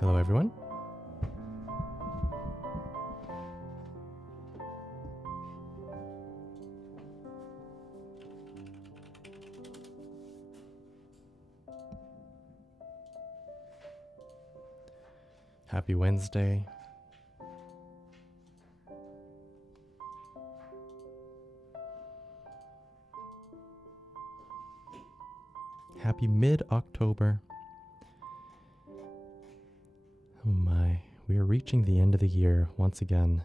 Hello, everyone. Happy Wednesday. Happy mid-October. Oh my, we are reaching the end of the year once again.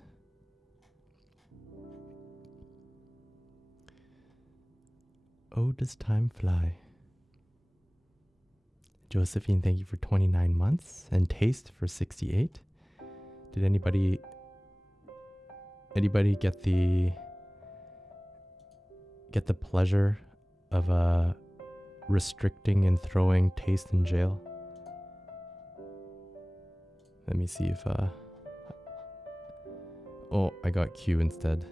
Oh, does time fly? Josephine, thank you for 29 months, and Taste for 68. Did anybody get the pleasure of restricting and throwing Taste in jail? Let me see if oh, I got Q instead.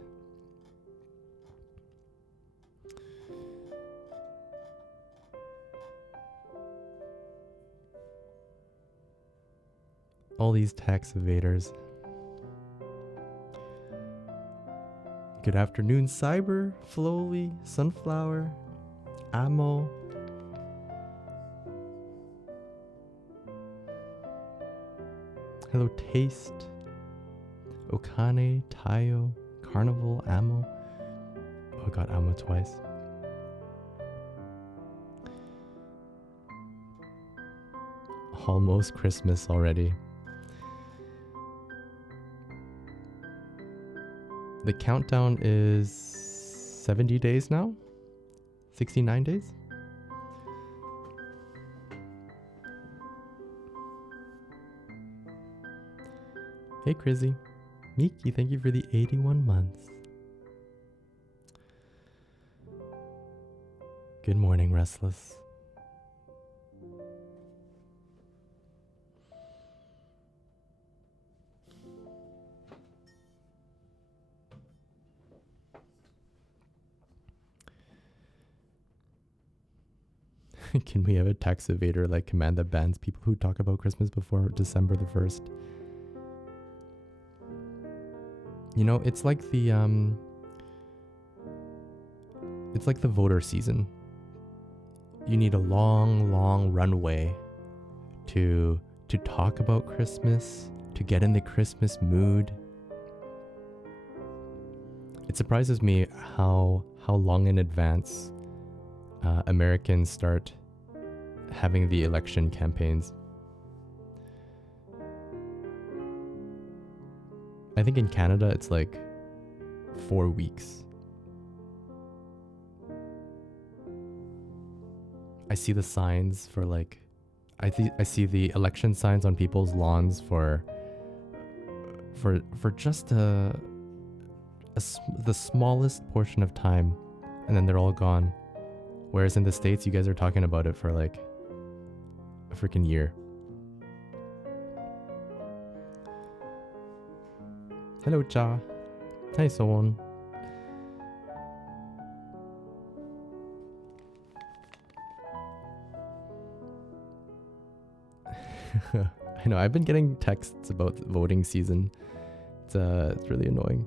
All these tax evaders. Good afternoon, Cyber, Flowly, Sunflower, Amo. Hello, Taste, Okane, Tayo, Carnival, Amo. Oh, I got Amo twice. Almost Christmas already. The countdown is 70 days now? 69 days? Hey, Crizzy. Miki, thank you for the 81 months. Good morning, Restless. Can we have a tax evader like command that bans people who talk about Christmas before December the 1st? You know, it's like the voter season. You need a long runway to talk about Christmas, to get in the Christmas mood. It surprises me how long in advance Americans start having the election campaigns. I think in Canada it's like 4 weeks. I see the signs for like, I see the election signs on people's lawns for just the smallest portion of time, and then they're all gone. Whereas in the States, you guys are talking about it for like a freaking year. Hello, Cha. Hi, Soon. I know, I've been getting texts about voting season. It's really annoying.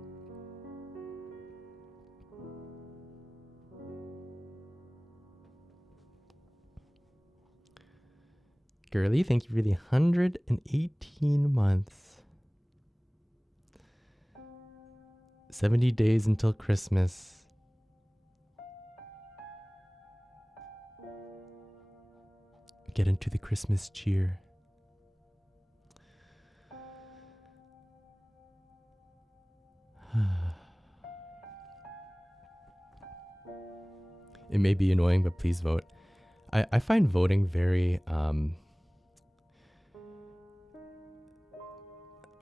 Girly, thank you for the 118 months. 70 days until Christmas. Get into the Christmas cheer. It may be annoying, but please vote. I find voting very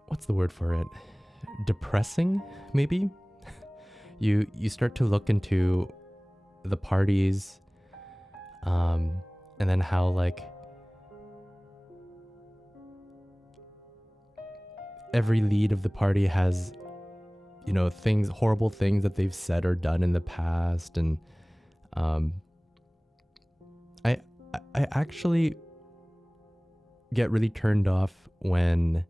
what's the word for it? Depressing, maybe? You start to look into the parties, and then how like every lead of the party has, you know, horrible things that they've said or done in the past, and I actually get really turned off when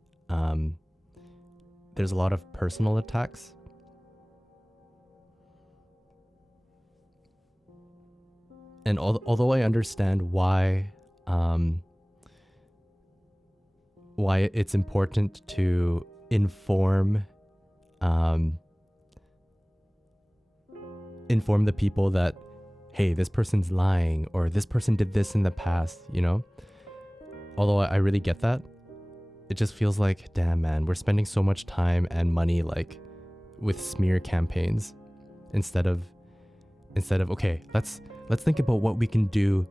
there's a lot of personal attacks. And although I understand why it's important to inform the people that, hey, this person's lying, or this person did this in the past, you know? Although I really get that, it just feels like, damn man, we're spending so much time and money like with smear campaigns instead of okay, let's think about what we can do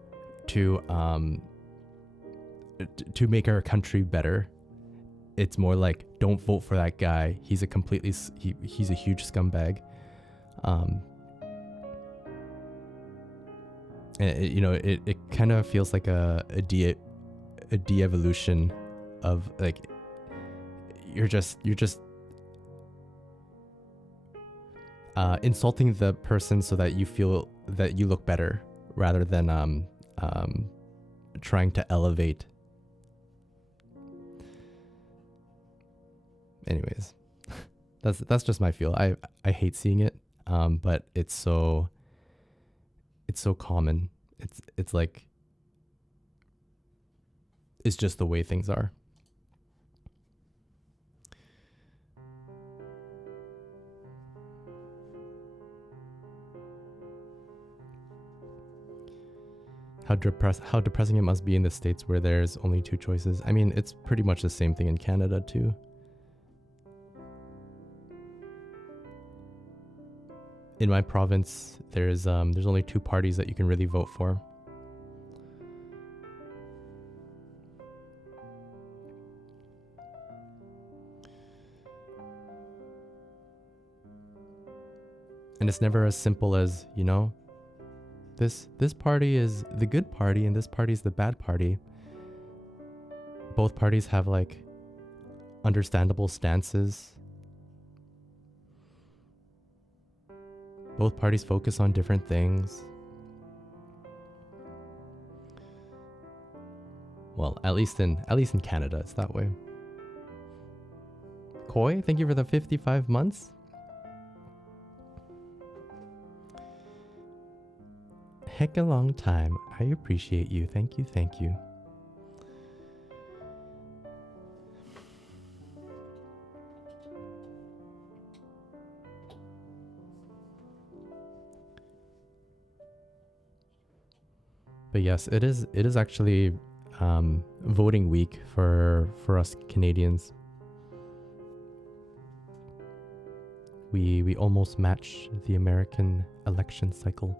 to make our country better. It's more like, don't vote for that guy. He's a he's a huge scumbag. It kind of feels like a de-evolution of like, you're just insulting the person so that you feel that you look better, rather than trying to elevate. Anyways, that's just my feel. I hate seeing it, but it's so common. It's like, it's just the way things are. How depressing it must be in the States where there's only two choices. I mean, it's pretty much the same thing in Canada too. In my province, there's only two parties that you can really vote for. And it's never as simple as, you know, this party is the good party and this party is the bad party. Both parties have like understandable stances. Both parties focus on different things. Well, at least in Canada, it's that way. Koi, thank you for the 55 months. Heck a long time. I appreciate you. Thank you. Thank you. But yes, it is actually voting week for us Canadians. We almost match the American election cycle.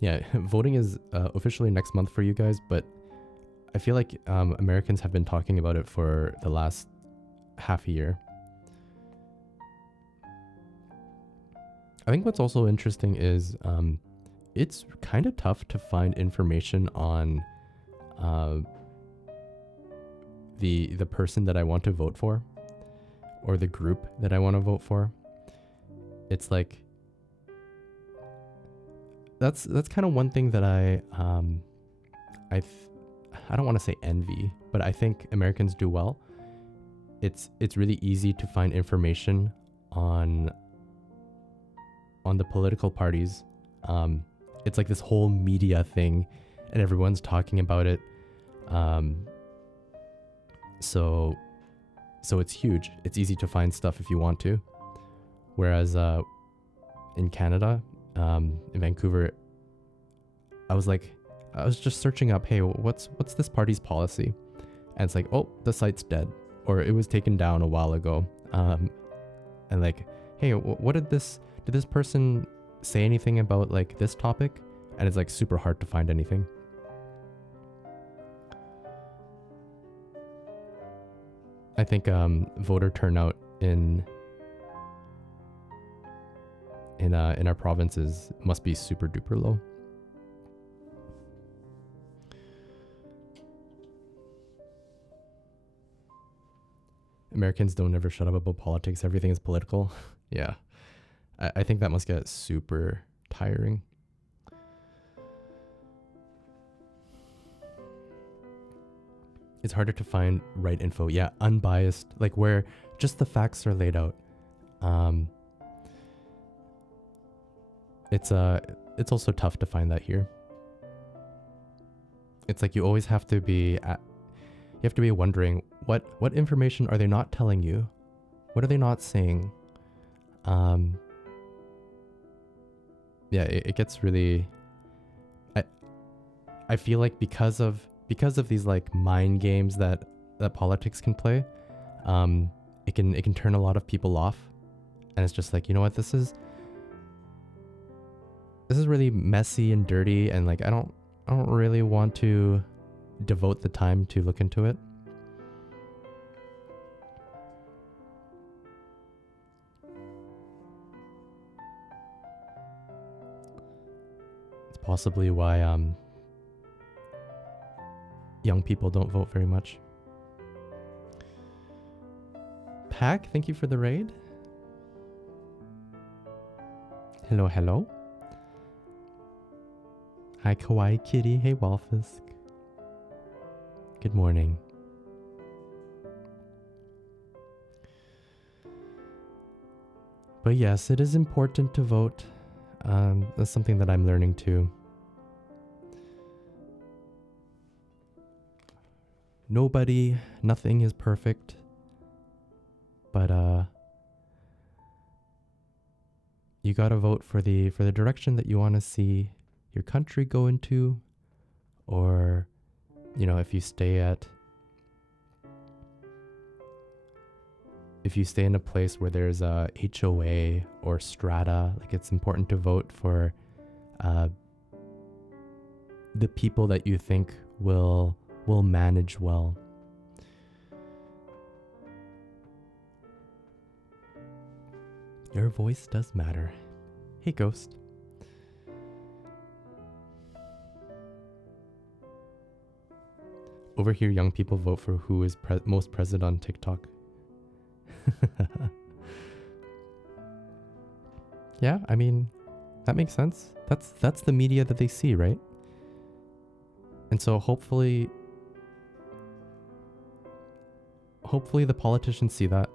Yeah, voting is officially next month for you guys, but I feel like Americans have been talking about it for the last half a year. I think what's also interesting is it's kind of tough to find information on the person that I want to vote for, or the group that I want to vote for. It's like, that's kind of one thing that I don't want to say envy, but I think Americans do well. It's really easy to find information on the political parties. It's like this whole media thing, and everyone's talking about it. So it's huge. It's easy to find stuff if you want to. Whereas in Canada, in Vancouver, I was just searching up, hey, what's this party's policy? And it's like, oh, the site's dead, or it was taken down a while ago. And like, hey, what did this person say anything about like this topic? And it's like super hard to find anything. I think voter turnout in our provinces must be super duper low. Americans don't ever shut up about politics. Everything is political. Yeah. I think that must get super tiring. It's harder to find right info. Yeah, unbiased, like where just the facts are laid out. It's also tough to find that here. It's like you always have to be wondering what information are they not telling you? What are they not saying? Yeah, it gets really. I feel like because of these like mind games that politics can play, it can turn a lot of people off, and it's just like, you know what, this is really messy and dirty, and like I don't really want to devote the time to look into it. It's possibly why young people don't vote very much. Pack, thank you for the raid. Hello, hello. Hi, Kawaii Kitty. Hey, Walfisk. Good morning. But yes, it is important to vote. That's something that I'm learning too. Nothing is perfect. But you gotta vote for the direction that you want to see your country go into, or if you stay in a place where there's a HOA or strata, like it's important to vote for the people that you think will manage well. Your voice does matter. Hey, Ghost. Over here, young people vote for who is most present on TikTok. Yeah, I mean, that makes sense. That's the media that they see, right? And so hopefully the politicians see that,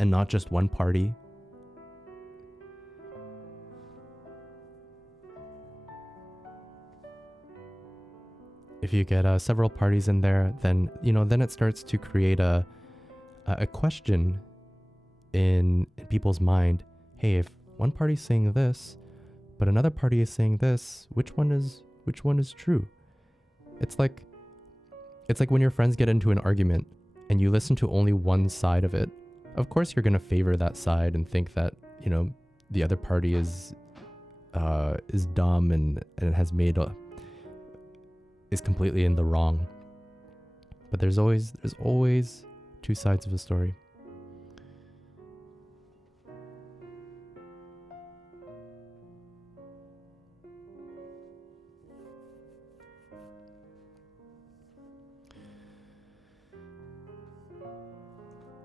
and not just one party. If you get several parties in there, then then it starts to create a question in people's mind. Hey, if one party's saying this, but another party is saying this, which one is true? It's like when your friends get into an argument and you listen to only one side of it. Of course you're going to favor that side and think that, the other party is dumb and is completely in the wrong. But there's always two sides of a story.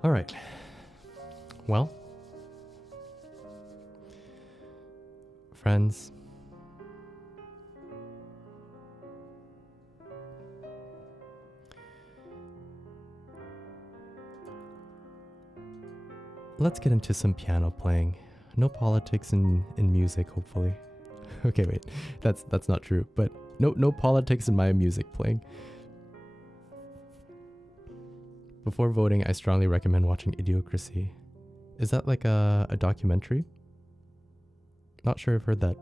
All right. Well, friends, let's get into some piano playing. No politics in music, hopefully. Okay, wait, that's not true. But no politics in my music playing. Before voting, I strongly recommend watching Idiocracy. Is that like a documentary? Not sure I've heard that.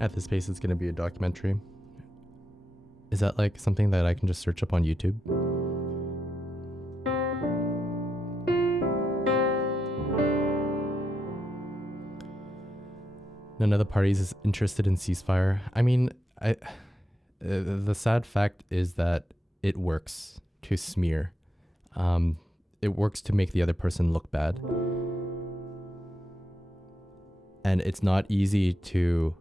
At this pace, it's going to be a documentary. Is that like something that I can just search up on YouTube? None of the parties is interested in ceasefire. I mean, the sad fact is that it works to smear. It works to make the other person look bad. And it's not easy to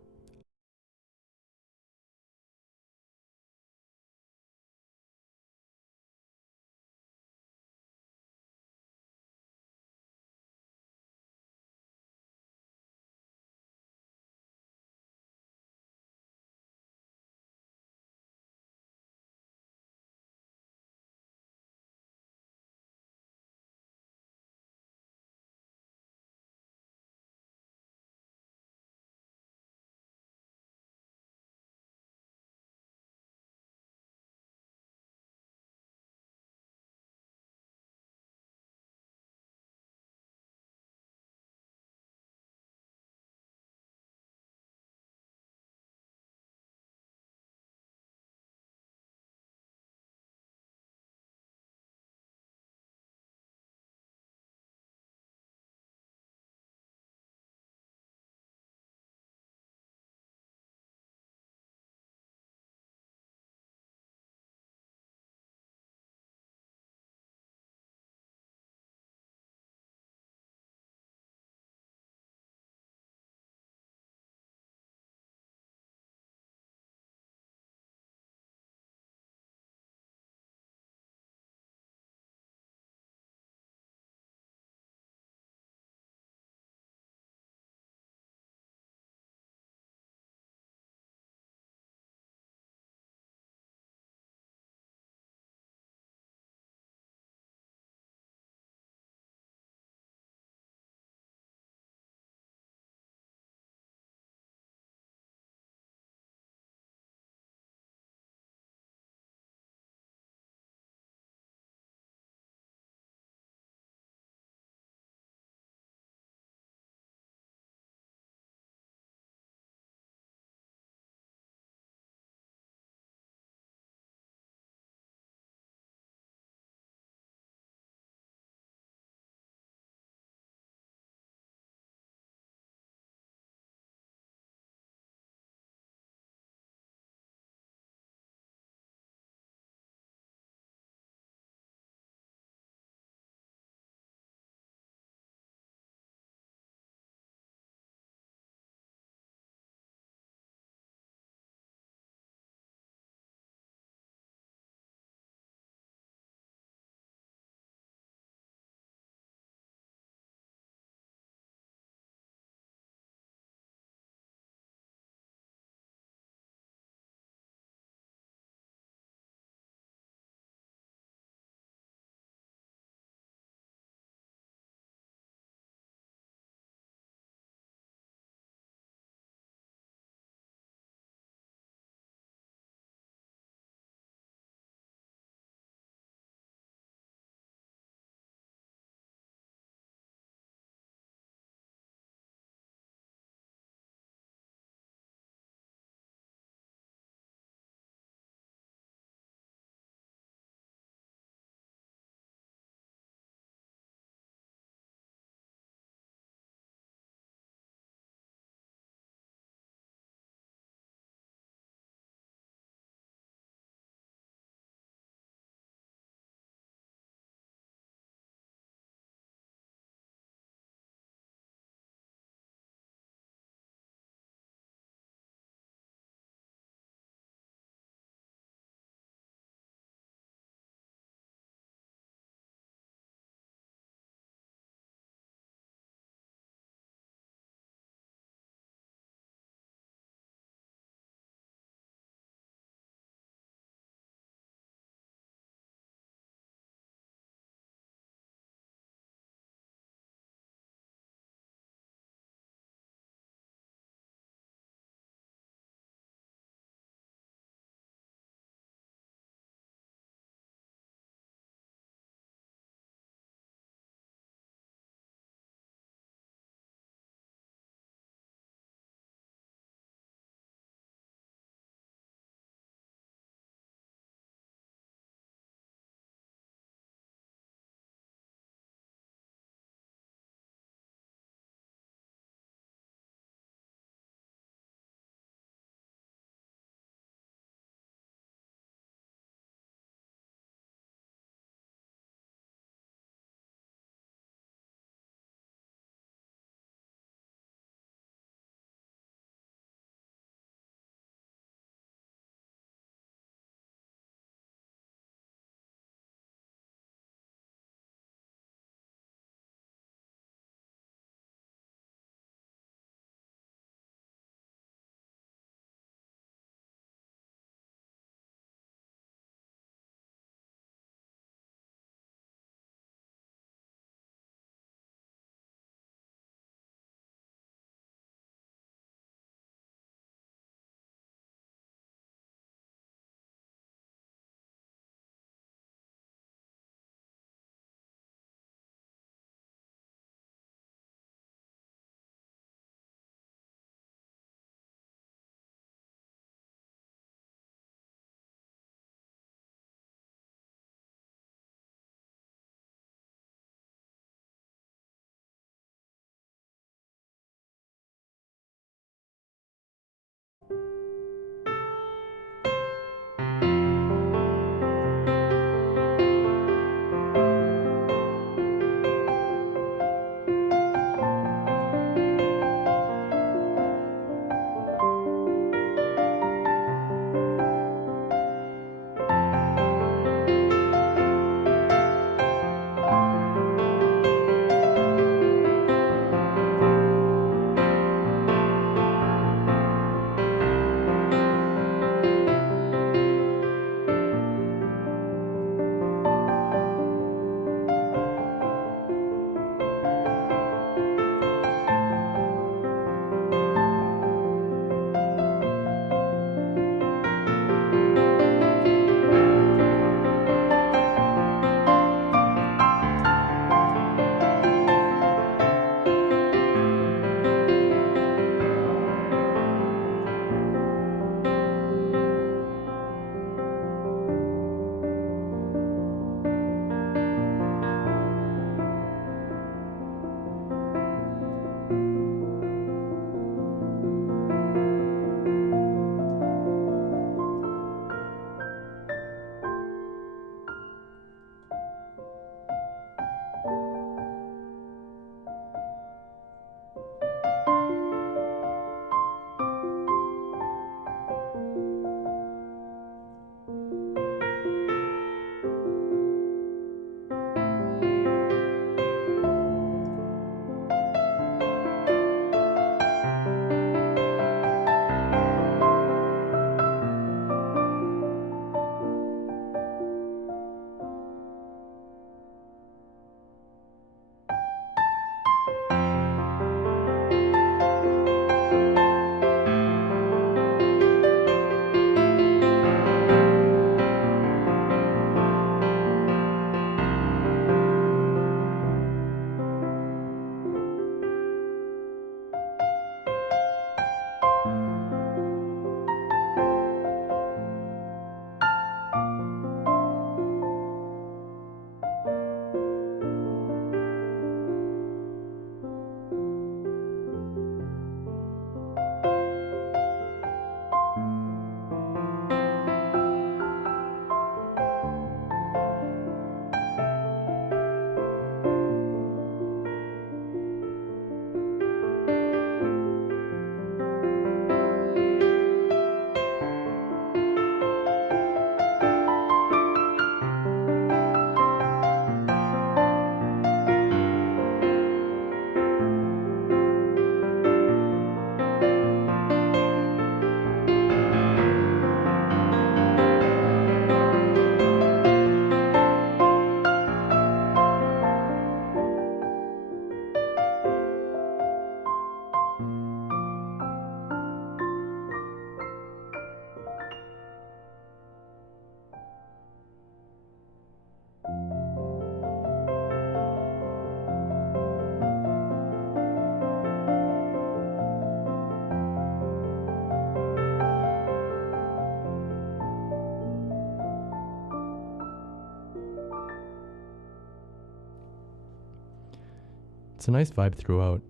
It's a nice vibe throughout.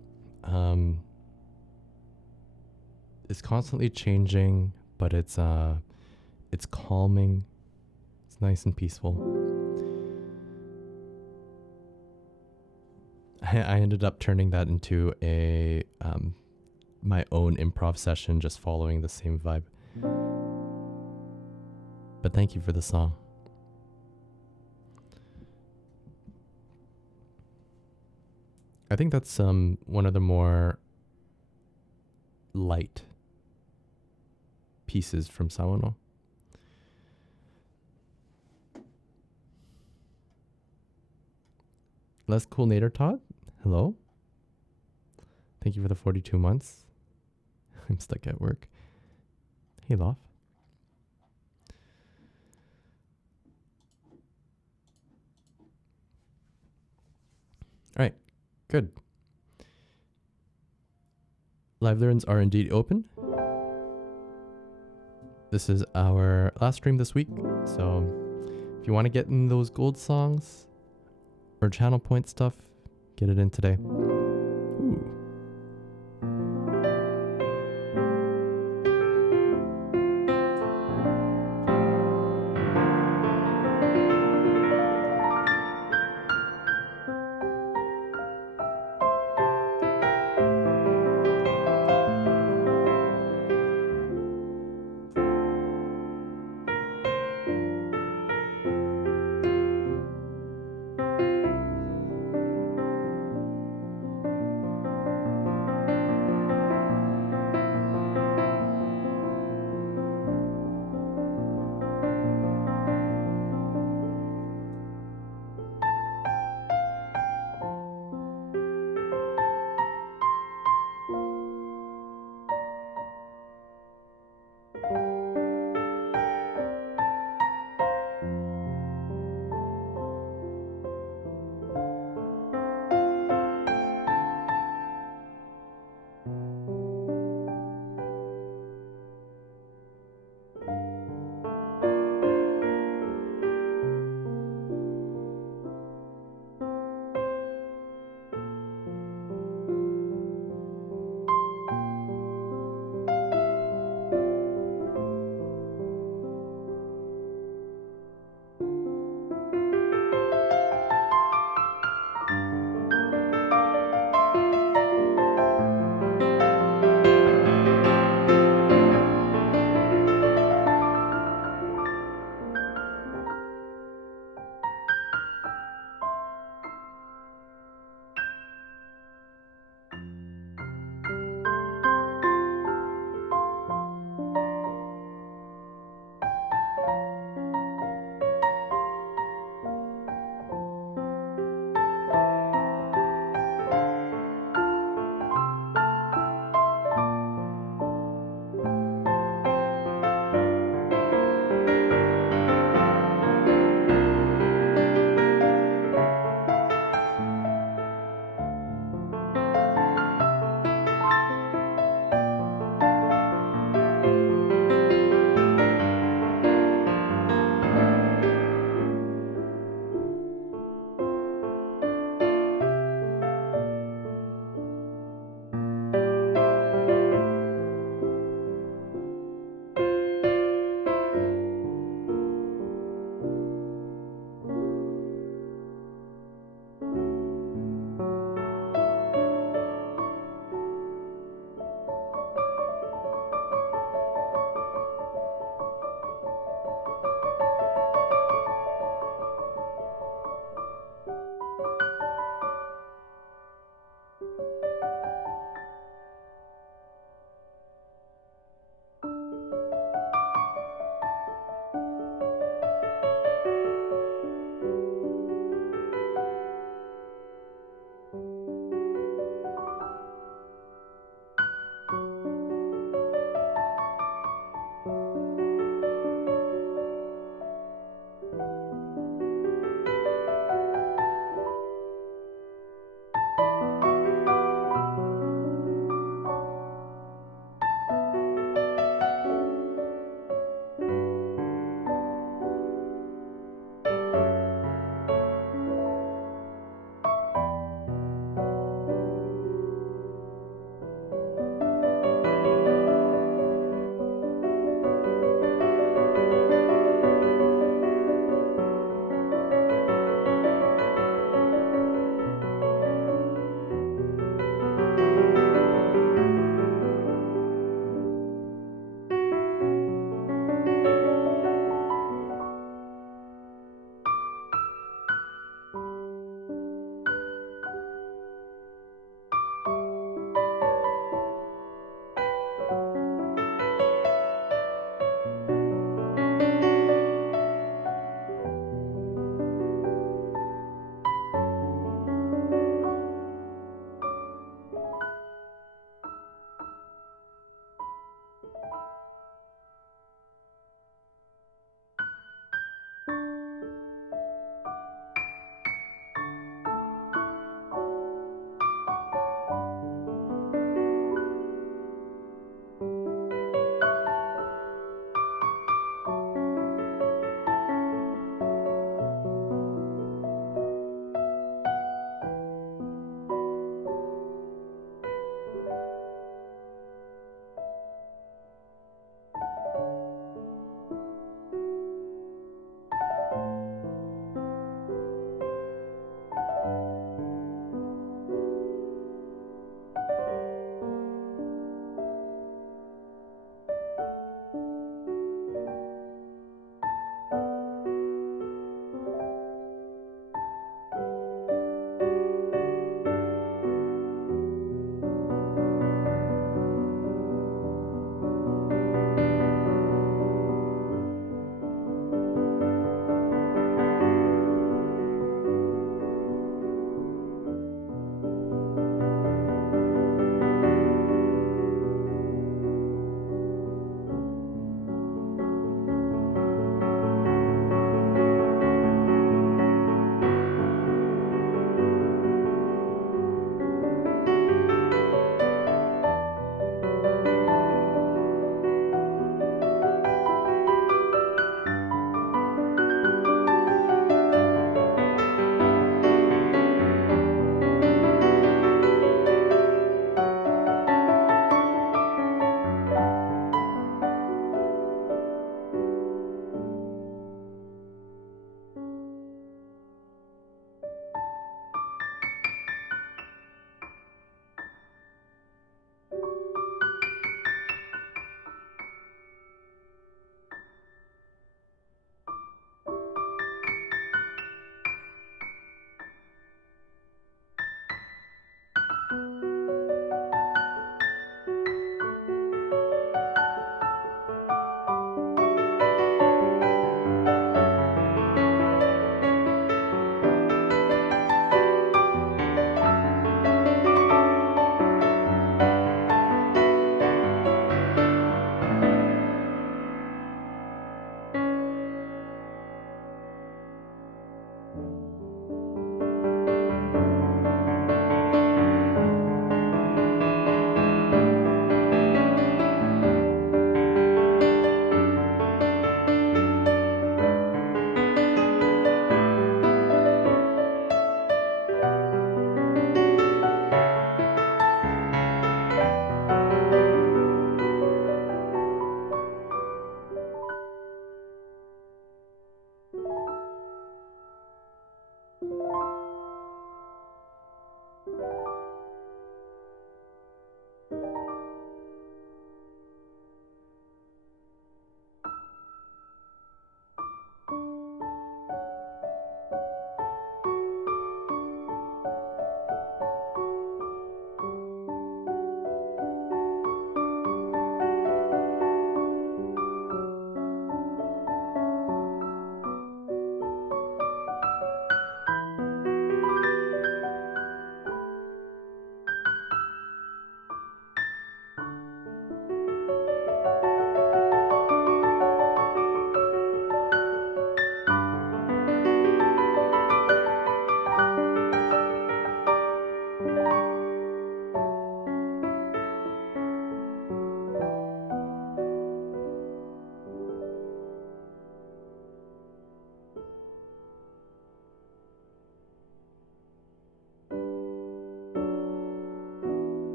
It's constantly changing, but it's calming. It's nice and peaceful. I ended up turning that into a my own improv session, just following the same vibe. But thank you for the song. I think that's one of the more light pieces from Sawano. Less Cool Nader Todd, hello. Thank you for the 42 months. I'm stuck at work. Hey, Lof. All right, good. Live learns are indeed open. This is our last stream this week, so if you want to get in those gold songs or channel point stuff, get it in today. Ooh.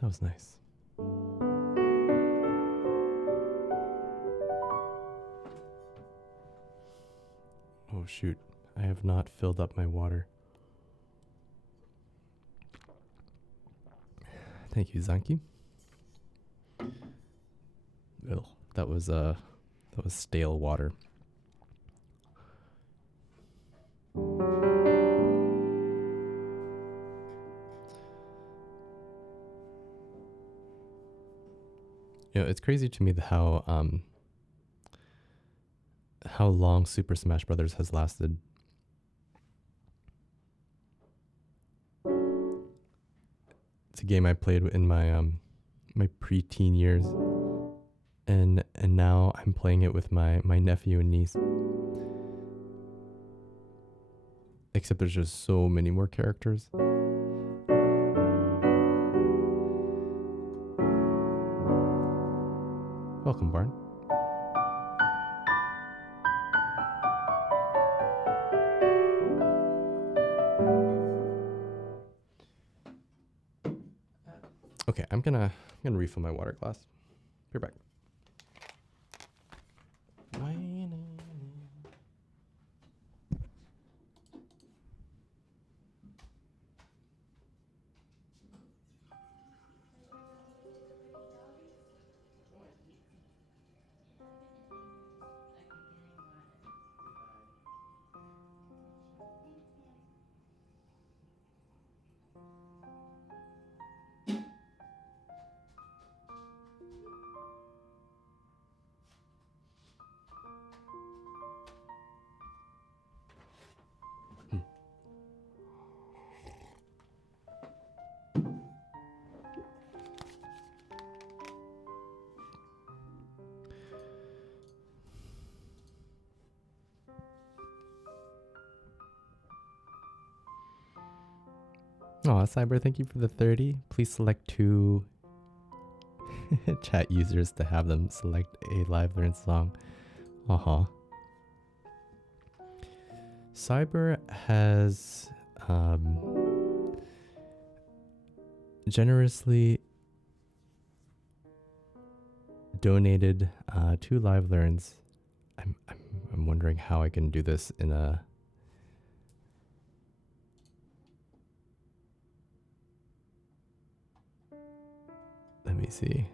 That was nice. Oh shoot, I have not filled up my water. Thank you, Zanki. Ugh, that was stale water. You know, it's crazy to me how long Super Smash Brothers has lasted. It's a game I played in my my preteen years, and now I'm playing it with my nephew and niece. Except there's just so many more characters. Welcome, Barn. Okay, I'm gonna refill my water glass. Be right back. Oh, Cyber, thank you for the 30. Please select 2 chat users to have them select a live learn song. Cyber has generously donated 2 live learns. I'm wondering how I can do this in a let me see.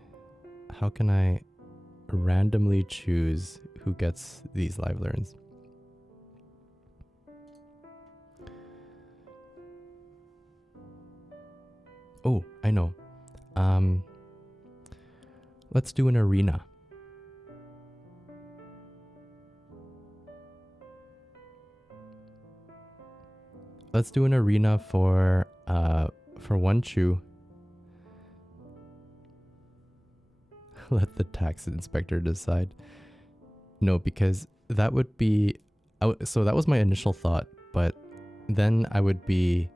How can I randomly choose who gets these live learns? Oh, I know. Let's do an arena. Let's do an arena for one chew. Let the tax inspector decide. No, because that would be... so that was my initial thought, but then I would be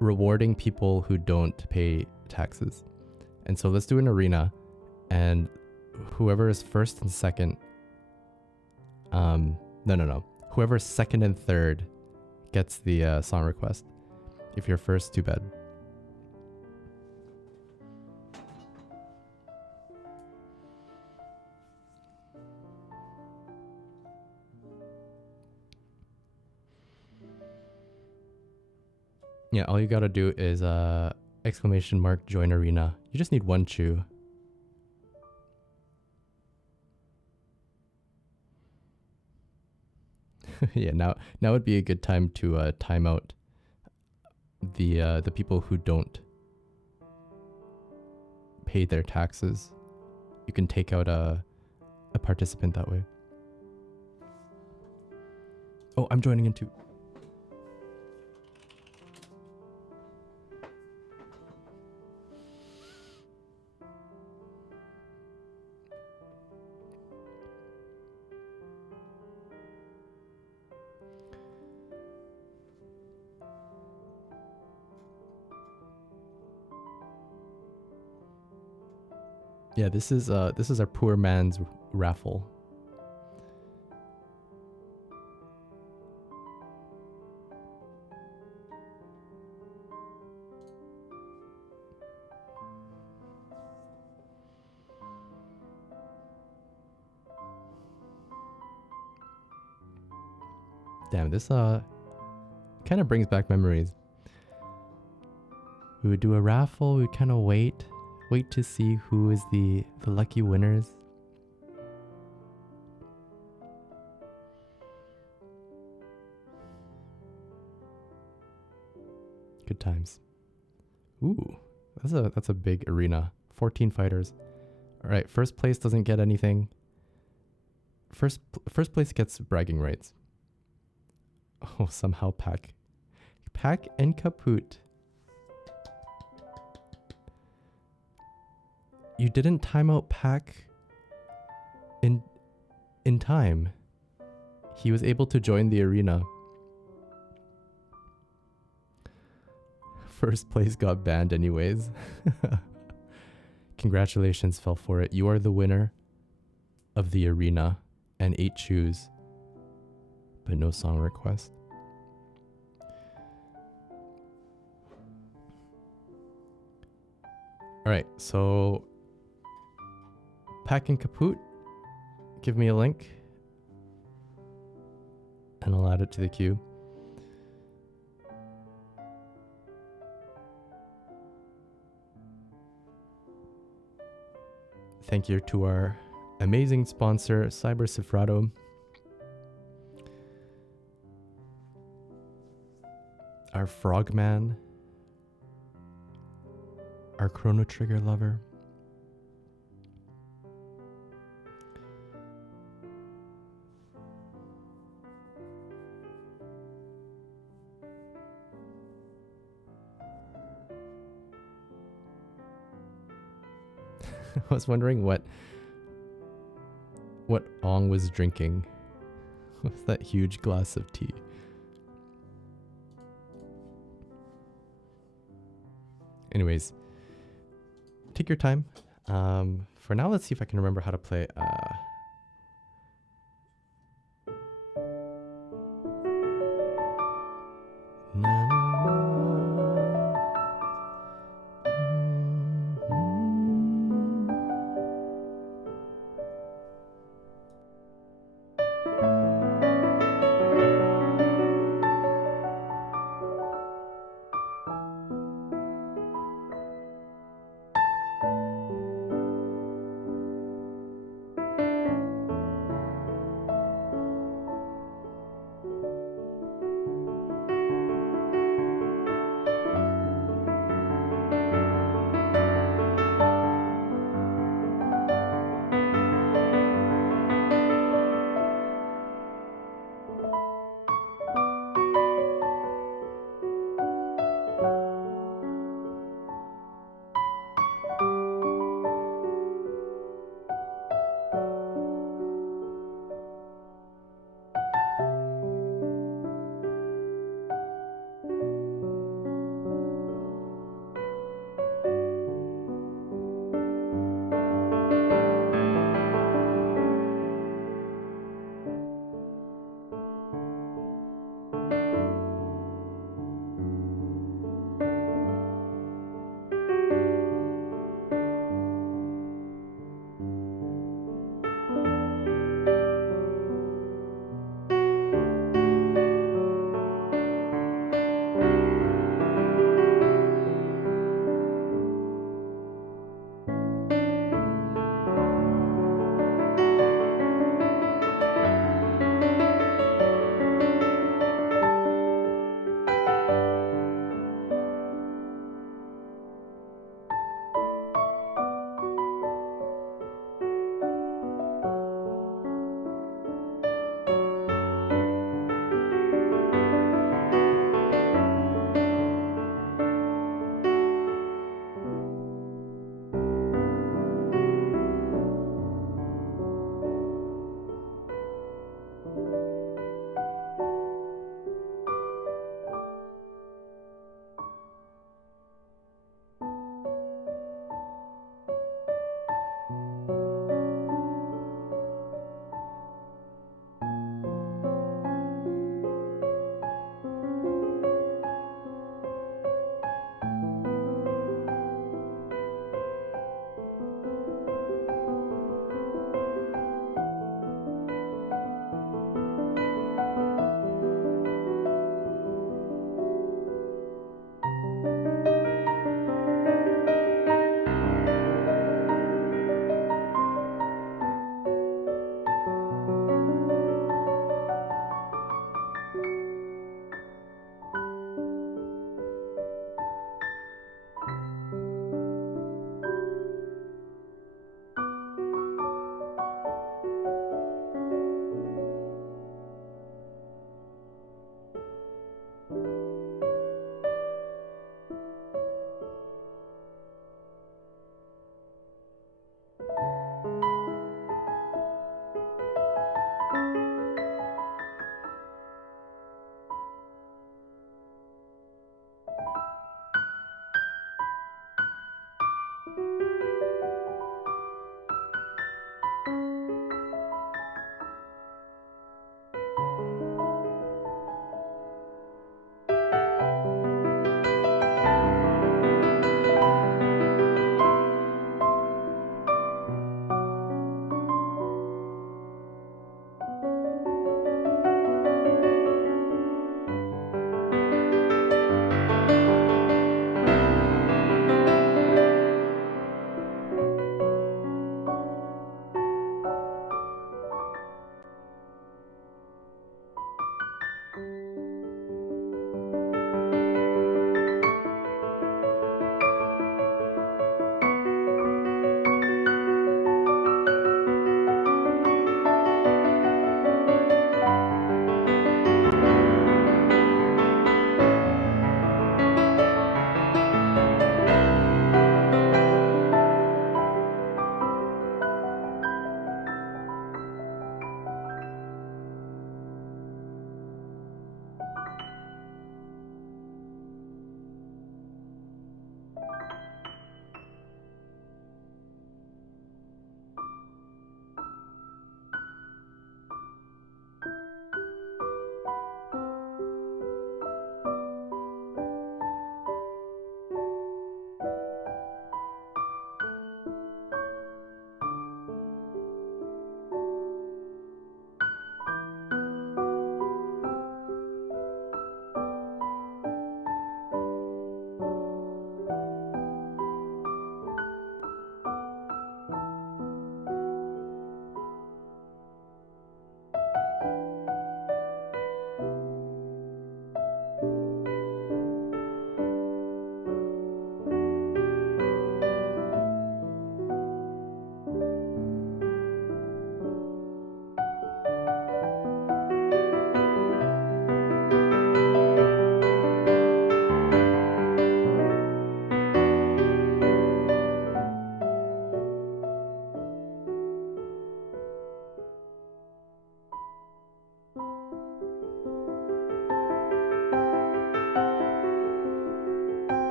rewarding people who don't pay taxes. And so let's do an arena, and whoever is first and second... No. Whoever's second and third gets the song request. If you're first, too bad. Yeah, all you gotta do is ! join arena. You just need 1 chew. Yeah, now would be a good time to time out the people who don't pay their taxes. You can take out a participant that way. Oh, I'm joining in too. Yeah, this is our poor man's raffle. Damn, this kind of brings back memories. We would do a raffle. We'd kind of wait to see who is the lucky winners. Good times. Ooh, that's a big arena. 14 fighters. All right, first place doesn't get anything. First place gets bragging rights. Oh, somehow Pack and Kaput. You didn't time out Pack in time. He was able to join the arena. First place got banned anyways. Congratulations, fell for it. You are the winner of the arena and 8 shoes, but no song request. All right, so Pack and Kaput, give me a link and I'll add it to the queue. Thank you to our amazing sponsor, Cyber Cifrado. Our Frogman. Our Chrono Trigger lover. I was wondering what Ong was drinking with that huge glass of tea. Anyways, take your time. For now, let's see if I can remember how to play.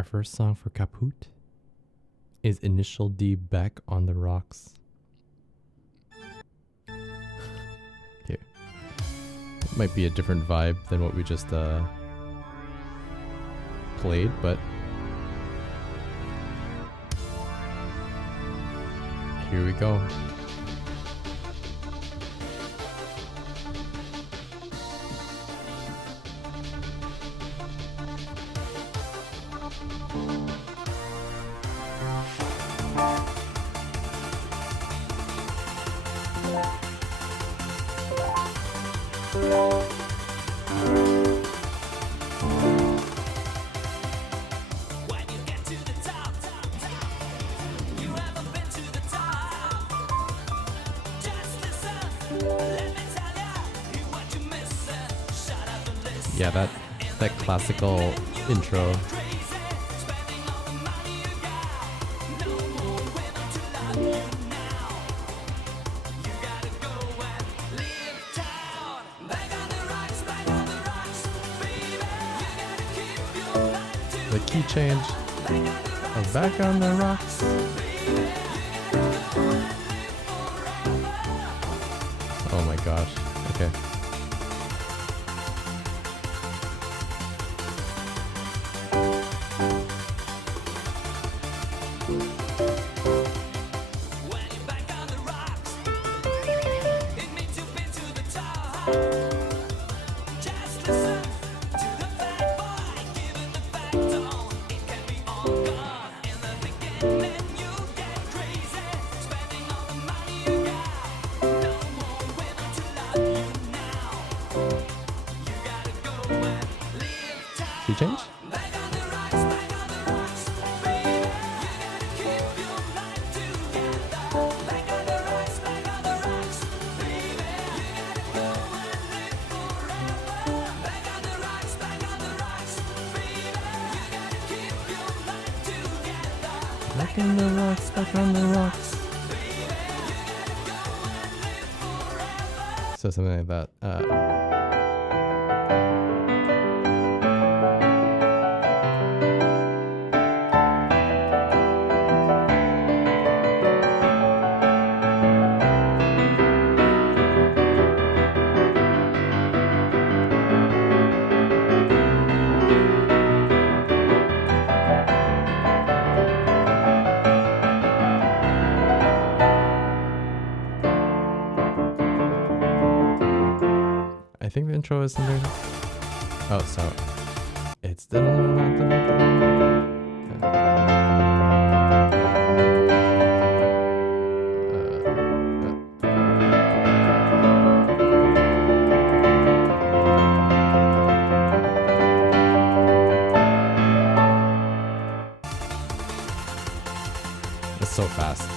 Our first song for Kaput is Initial D Back on the Rocks. Okay. It might be a different vibe than what we just played, but here we go. Yeah, that classical intro. The key change. I'm back on the rocks. Oh my gosh. Okay. Key change? Back on the rocks, back on the rocks. So something like that. I think the intro is something. Oh, so it's it's so fast.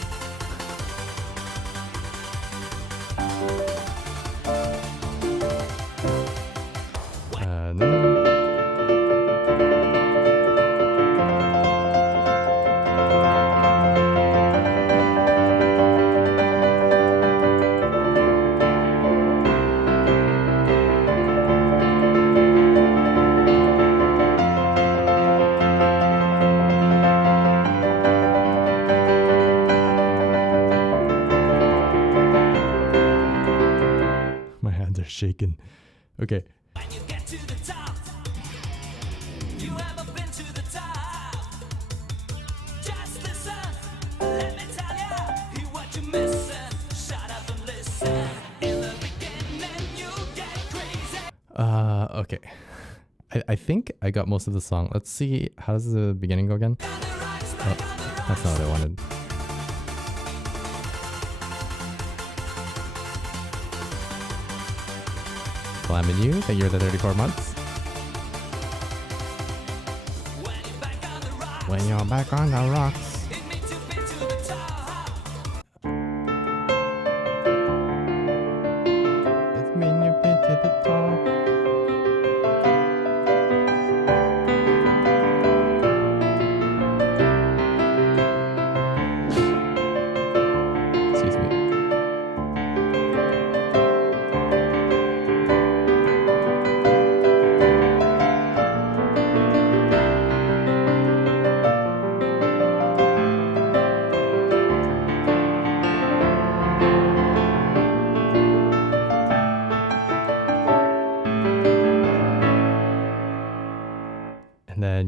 My hands are shaking. Okay. When you get to the top, you haven't been to the top. Just listen, let me tell you, hear what you're missing. Shut up and listen. In the beginning, you get crazy. Okay. I think I got most of the song. Let's see. How does the beginning go again? Oh, that's not what I wanted. Slamming you. Thank you for the 34 months. When you're back on the rocks. It means you've been to the top. It's mean you've been to the top. Excuse me.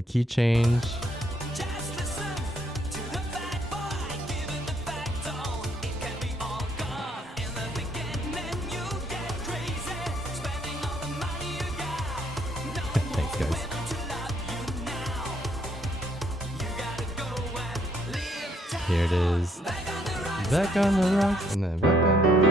key change. Just listen to the bad boy, giving the factone. It can be all gone in the beginning. You get crazy, spending all the money you got. No Thanks, guys. woman to love you now. You gotta go and live time. Here it is. Back on the rocks. Back on the rocks and then back on the rocks.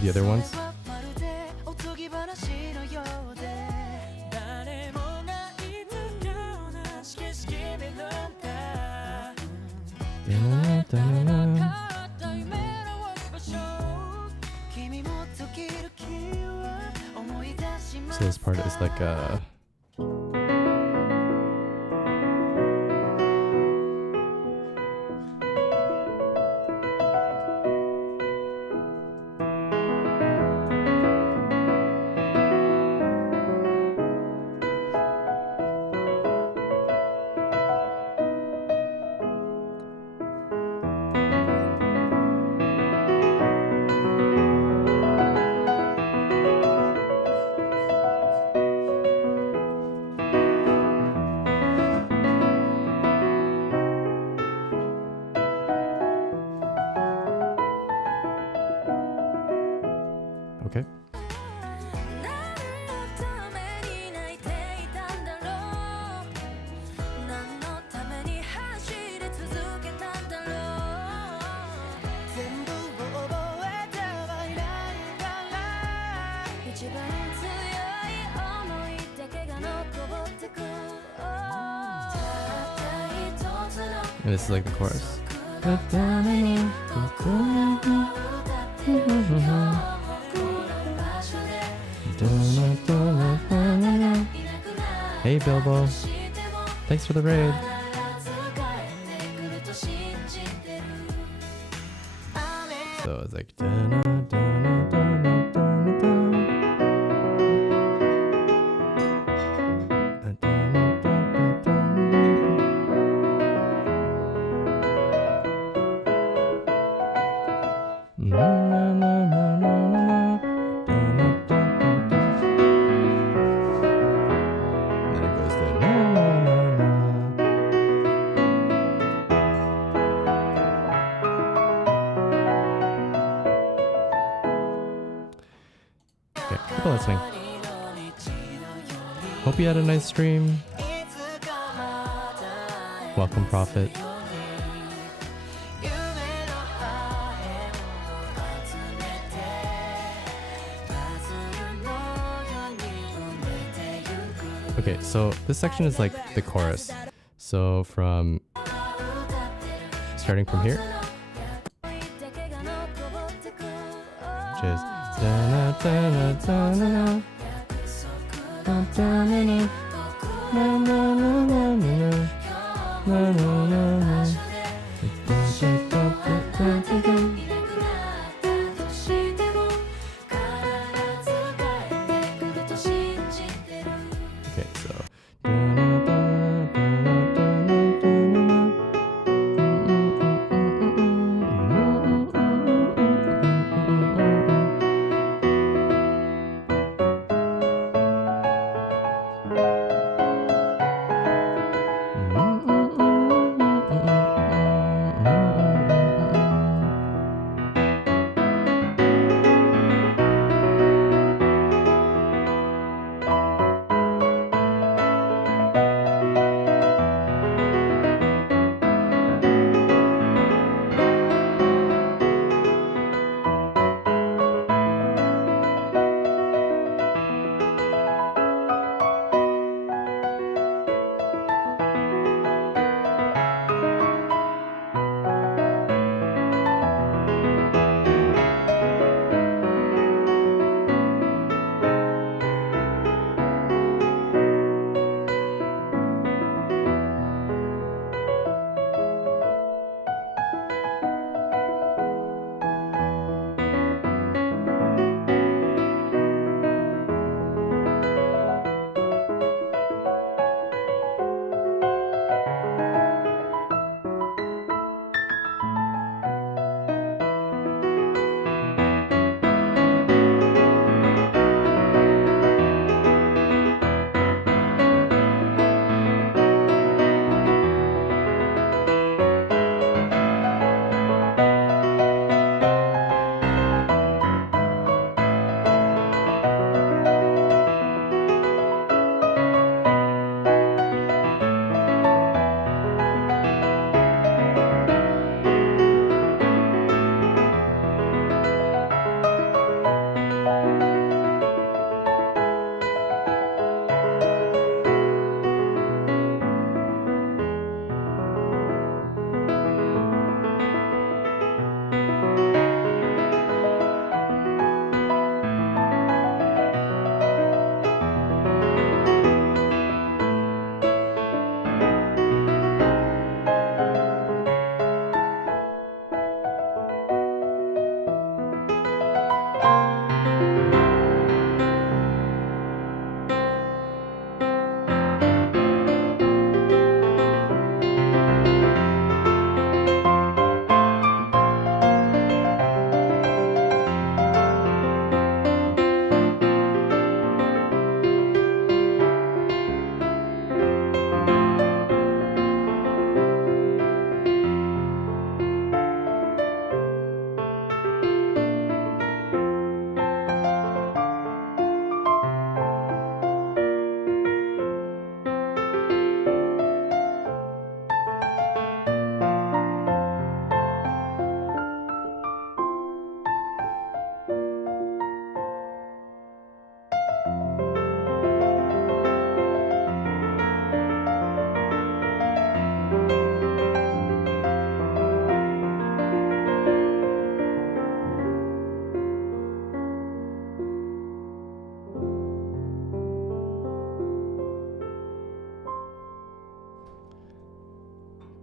the other ones. So this part is like a okay. And this is like the chorus. Hey Bilbo, thanks for the raid. So it's like then it goes to okay, people listening. Hope you had a nice stream. Welcome, Prophet. Okay, so this section is like the chorus. So from starting from here, which is okay, so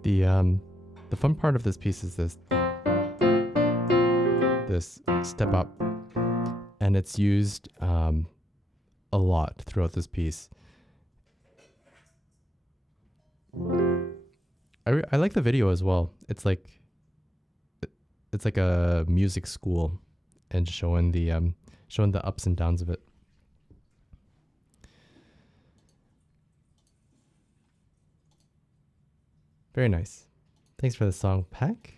The fun part of this piece is this step up, and it's used a lot throughout this piece. I like the video as well. It's like a music school, and showing the ups and downs of it. Very nice. Thanks for the song, Pack.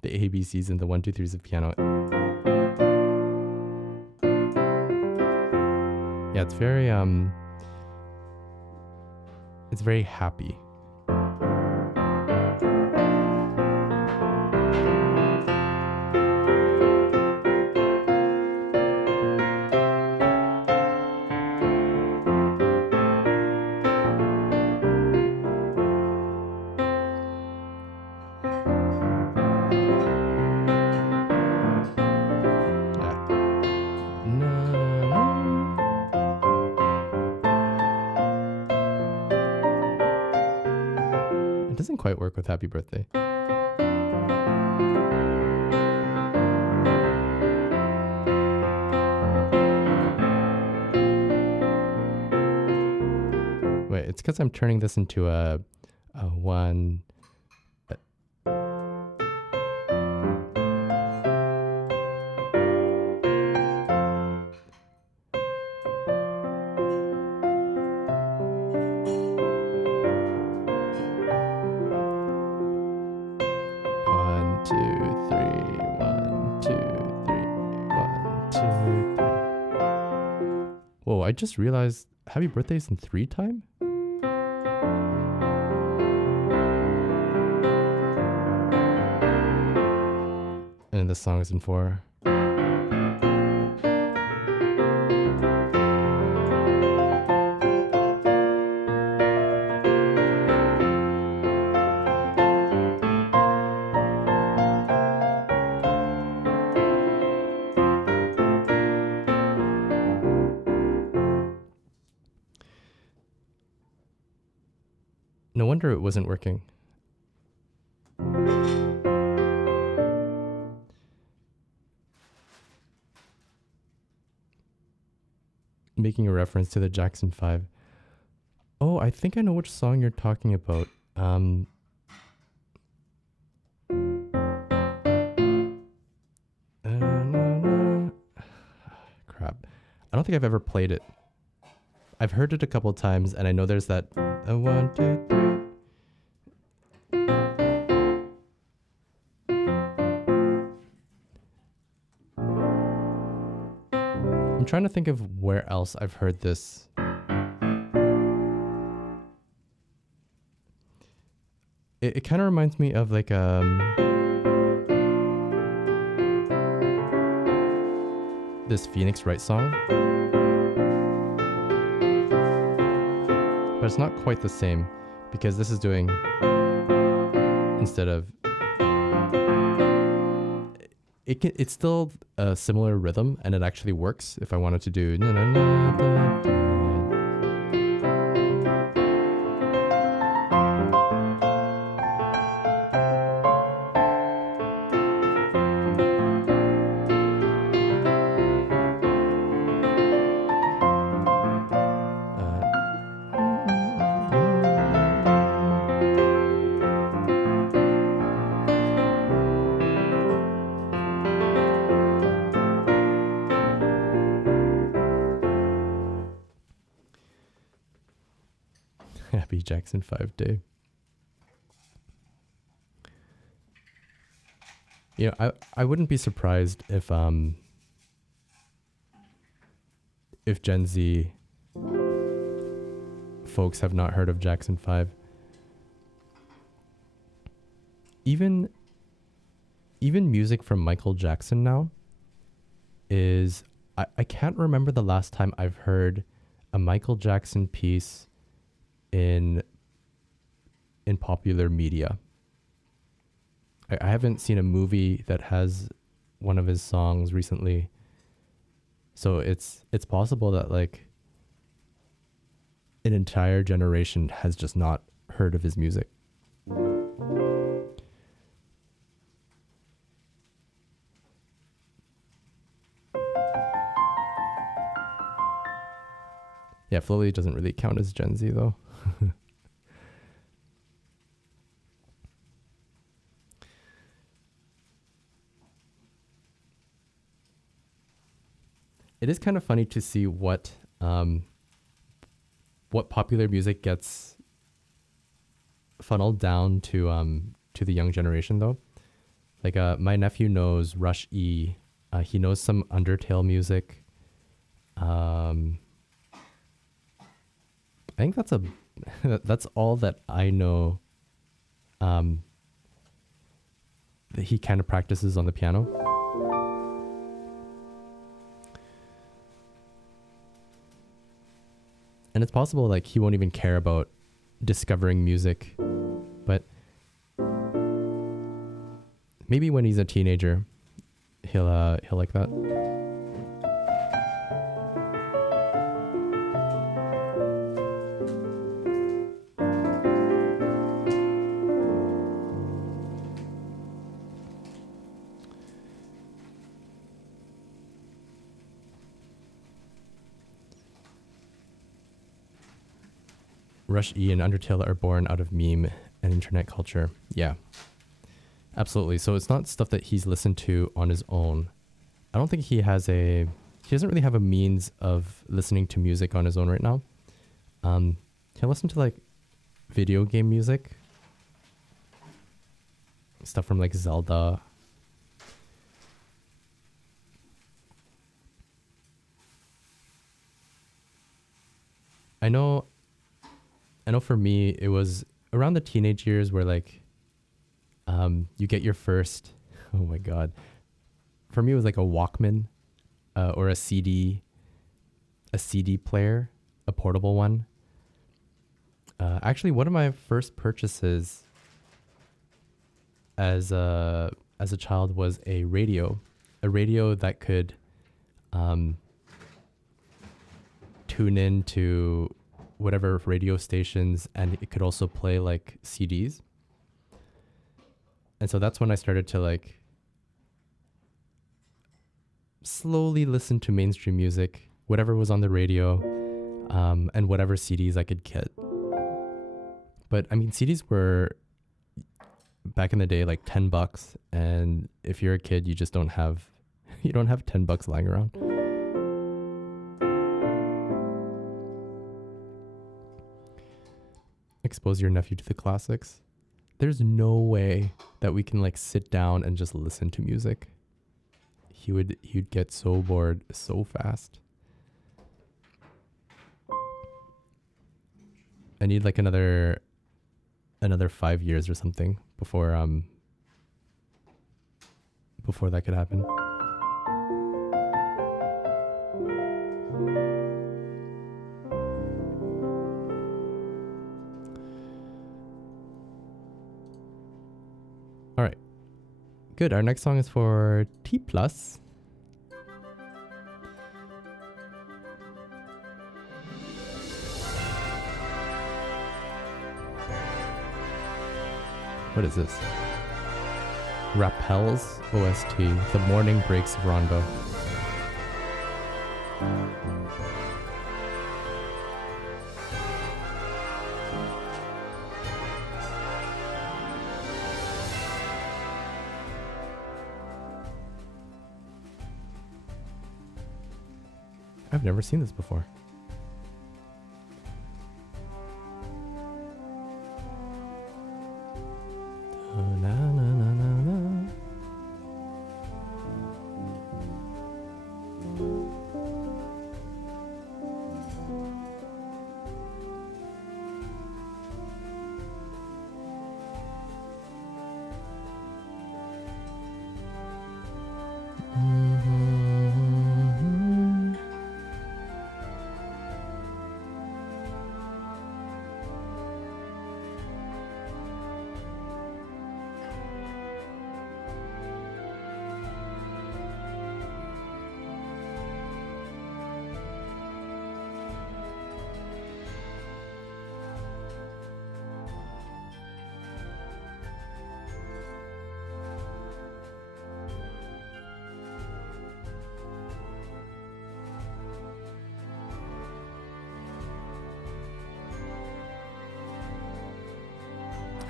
The ABCs and the 1, 2, 3s of piano. Yeah, it's very happy. It doesn't quite work with Happy Birthday. Wait, it's because I'm turning this into a one. Whoa, I just realized Happy Birthday is in 3 time? And this song is in 4. No wonder it wasn't working. Making a reference to the Jackson 5. Oh, I think I know which song you're talking about. Crap. I don't think I've ever played it. I've heard it a couple times, and I know there's that 1, 2, 3. I'm trying to think of where else I've heard this. It kind of reminds me of like this Phoenix Wright song. But it's not quite the same, because this is doing, instead of, it's still a similar rhythm, and it actually works if I wanted to do na na na da, da. Happy Jackson 5 Day. You know, I wouldn't be surprised if Gen Z folks have not heard of Jackson 5. Even music from Michael Jackson now is, I can't remember the last time I've heard a Michael Jackson piece in popular media. I haven't seen a movie that has one of his songs recently. So it's possible that like an entire generation has just not heard of his music. Yeah, Flowly doesn't really count as Gen Z though. It is kind of funny to see what popular music gets funneled down to the young generation though. Like my nephew knows Rush E. He knows some Undertale music. I think that's all that I know. That he kind of practices on the piano. And it's possible like he won't even care about discovering music, but maybe when he's a teenager, he'll like that. Rush E and Undertale are born out of meme and internet culture. Yeah, absolutely. So it's not stuff that he's listened to on his own. I don't think he doesn't really have a means of listening to music on his own right now. He'll listen to like video game music, stuff from like Zelda. I know for me, it was around the teenage years where like, you get your first, oh my God. For me, it was like a Walkman, or a CD player, a portable one. Actually, one of my first purchases as a child was a radio that could, tune in to whatever radio stations, and it could also play like CDs. And so that's when I started to like slowly listen to mainstream music, whatever was on the radio, and whatever CDs I could get. But I mean, CDs were back in the day like $10, and if you're a kid, you just don't have $10 lying around. Expose your nephew to the classics. There's no way that we can like sit down and just listen to music. He'd get so bored so fast. I need like another 5 years or something before that could happen. All right. Good. Our next song is for T+. What is this? Rappel's OST, The Morning Breaks of Rondo. I've never seen this before.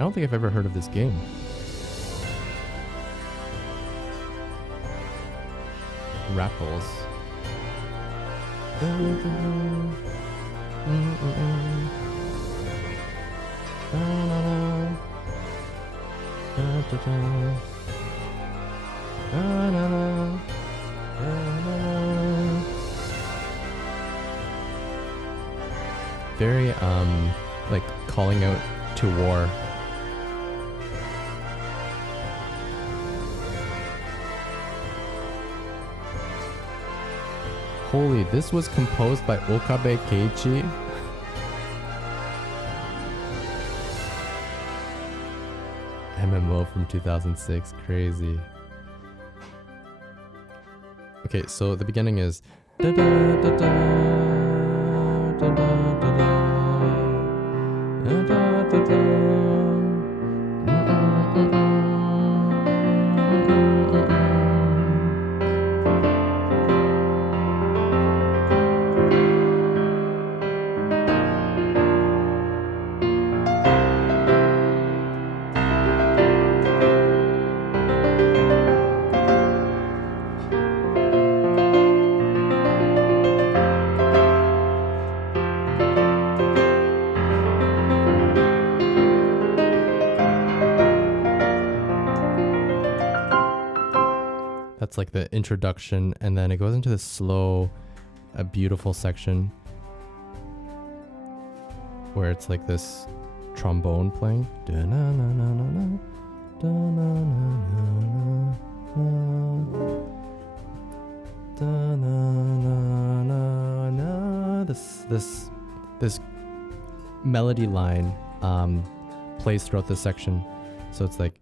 don't think I've ever heard of this game. Rapples. Very like calling out to war. Holy, this was composed by Okabe Keiichi. MMO from 2006, crazy. Okay, so the beginning is da da da da da da da da da da da. That's like the introduction, and then it goes into this slow, a beautiful section where it's like this trombone playing. This melody line plays throughout this section, so it's like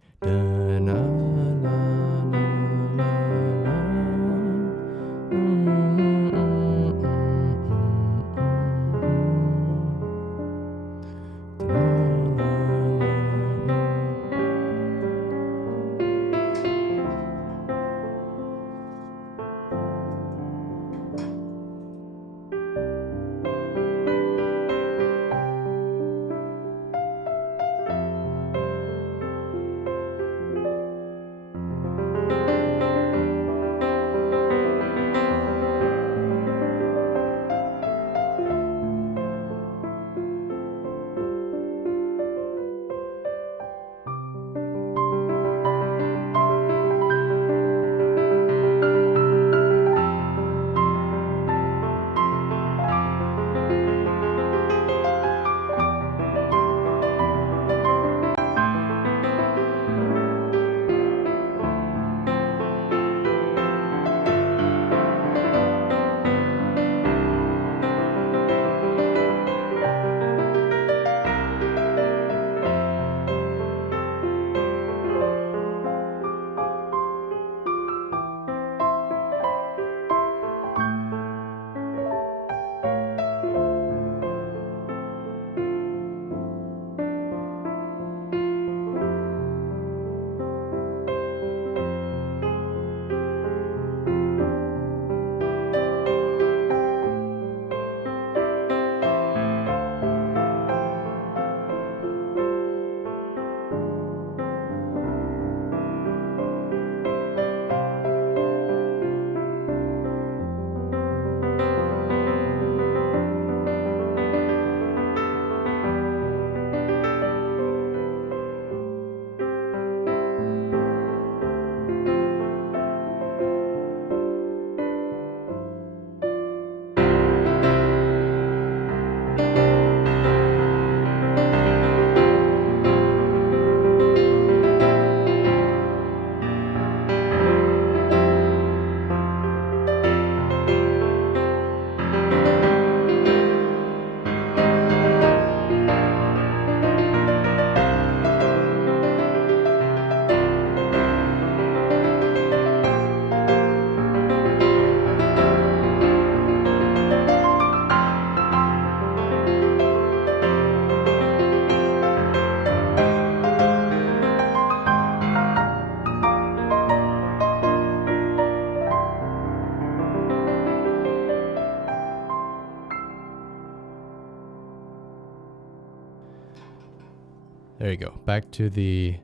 There you go. Back to the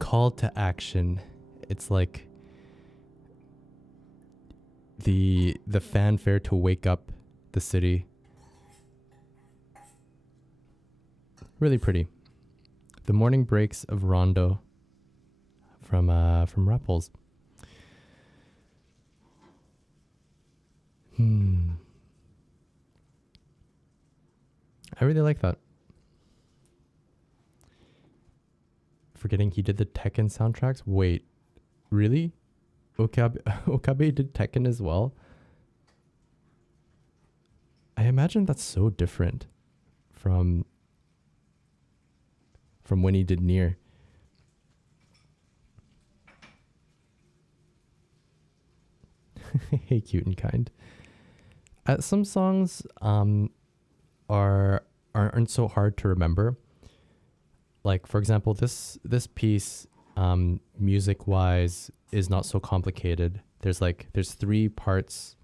call to action. It's like the fanfare to wake up the city. Really pretty. The morning breaks of Rondo from Rapples. I really like that. Forgetting he did the Tekken soundtracks. Wait, really? Okabe did Tekken as well? I imagine that's so different from when he did Nier. Hey, cute and kind. Some songs aren't so hard to remember. Like, for example, this piece, music wise, is not so complicated. There's 3 parts,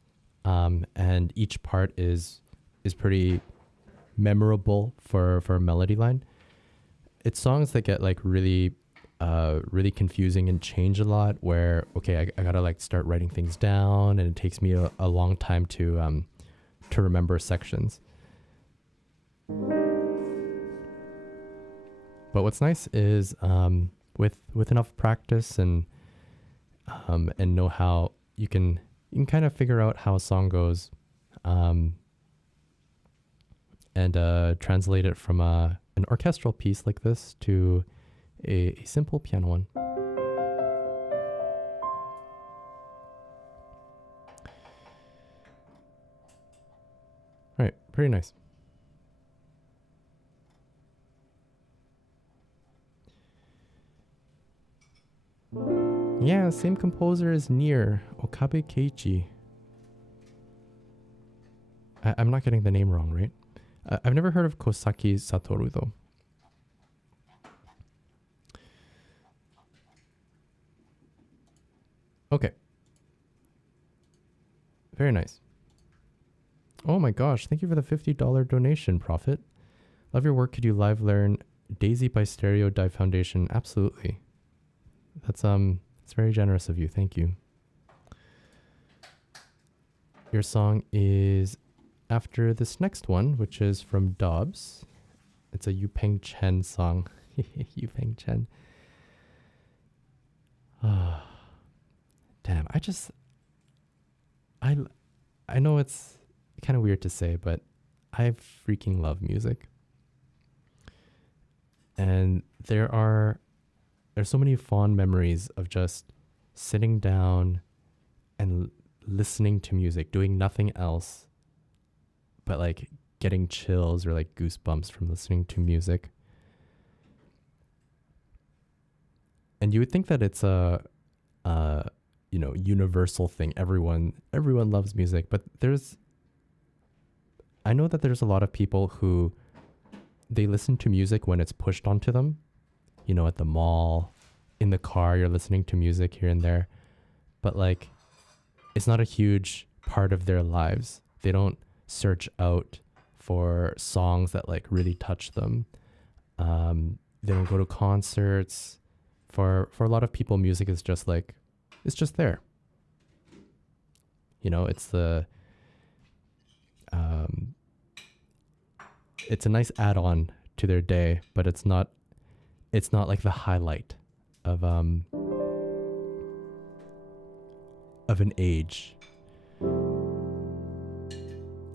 and each part is pretty memorable for a melody line. It's songs that get like really confusing and change a lot, where okay, I gotta like start writing things down, and it takes me a long time to remember sections. But what's nice is with enough practice and know how you can kind of figure out how a song goes, and translate it from an orchestral piece like this to a simple piano one. All right, pretty nice. Yeah, same composer as Nier, Okabe Keiichi. I'm not getting the name wrong, right? I've never heard of Kosaki Satoru though. Okay. Very nice. Oh my gosh, thank you for the $50 donation, Prophet. Love your work. Could you live learn Daisy by Stereo Dive Foundation? Absolutely. That's it's very generous of you. Thank you. Your song is after this next one, which is from Dobbs. It's a Yupeng Chen song. Yupeng Chen. Damn, I know it's kind of weird to say, but I freaking love music. And there's so many fond memories of just sitting down and listening to music, doing nothing else but like getting chills or like goosebumps from listening to music. And you would think that it's a universal thing. Everyone loves music, but I know that there's a lot of people who they listen to music when it's pushed onto them, at the mall, in the car, you're listening to music here and there, but like it's not a huge part of their lives. They don't search out for songs that like really touch them. They don't go to concerts. For a lot of people, music is just like, it's just there. It's it's a nice add-on to their day, but it's not like the highlight of an age.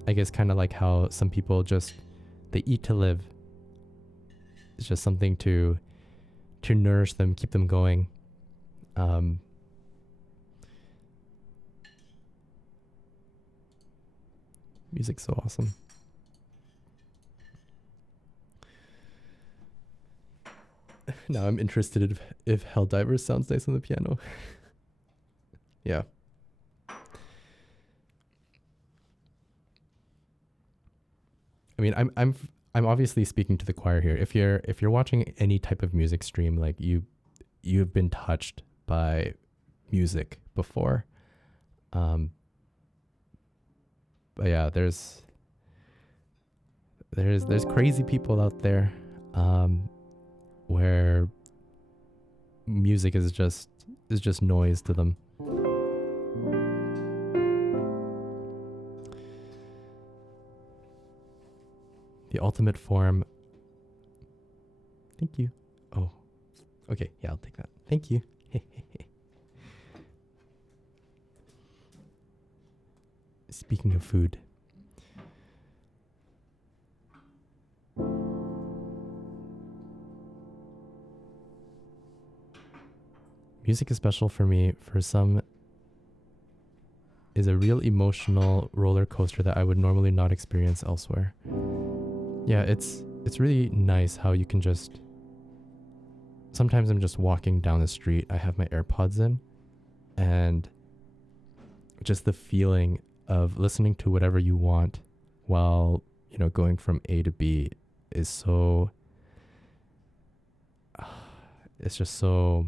I guess kind of like how some people they eat to live. It's just something to nourish them, keep them going. Music's so awesome. Now I'm interested if Helldivers sounds nice on the piano. Yeah. I mean, I'm obviously speaking to the choir here. If you're watching any type of music stream, like you've been touched by music before. But yeah, there's crazy people out there. where music is just noise to them. The ultimate form. Thank you. Oh, okay. Yeah, I'll take that. Thank you. Speaking of food. Music is special for me. For some, is a real emotional roller coaster that I would normally not experience elsewhere. Yeah, it's really nice how you can just... Sometimes I'm just walking down the street, I have my AirPods in, and just the feeling of listening to whatever you want while, you know, going from A to B is so... It's just so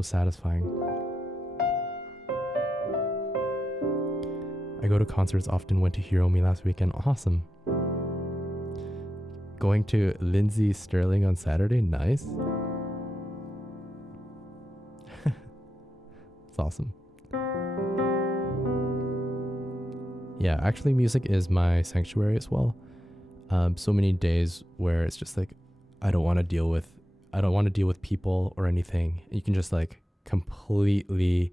satisfying. I go to concerts often, went to Hiromi last weekend. Awesome. Going to Lindsay Sterling on Saturday. Nice. It's awesome. Yeah, actually music is my sanctuary as well. So many days where it's just like, I don't want to deal with people or anything. You can just like completely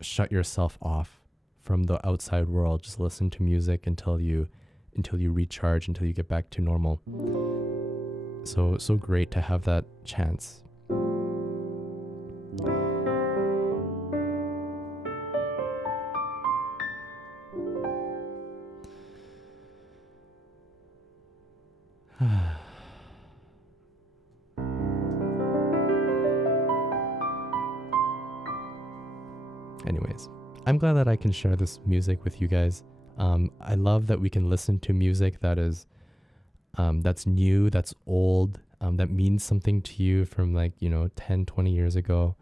shut yourself off from the outside world. Just listen to music until you recharge, until you get back to normal. So great to have that chance. Anyways, I'm glad that I can share this music with you guys. I love that we can listen to music that is that's new, that's old, that means something to you from like, 10, 20 years ago.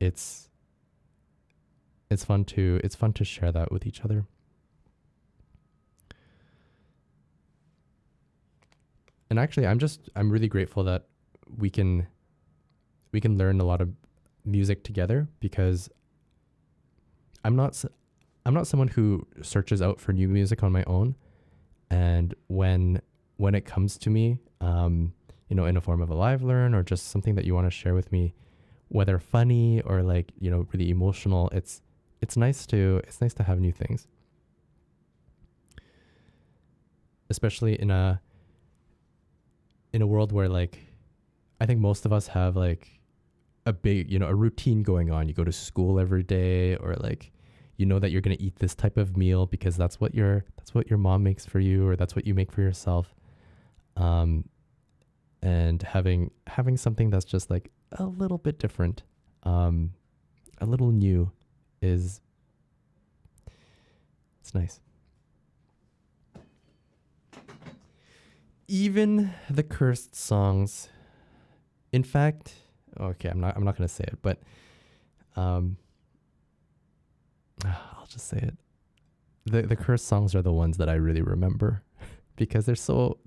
It's fun to share that with each other. And actually, I'm really grateful that we can learn a lot of music together, because I'm not someone who searches out for new music on my own. And when it comes to me, in a form of a live learn or just something that you want to share with me, whether funny or like, really emotional, it's nice to have new things. Especially in a world where like, I think most of us have like a big, a routine going on. You go to school every day, or like, that you're going to eat this type of meal because that's what your mom makes for you, or that's what you make for yourself. And having something that's just like a little bit different, a little new it's nice. Even the cursed songs. In fact, okay, I'm not going to say it, but I'll just say it. The cursed songs are the ones that I really remember because they're so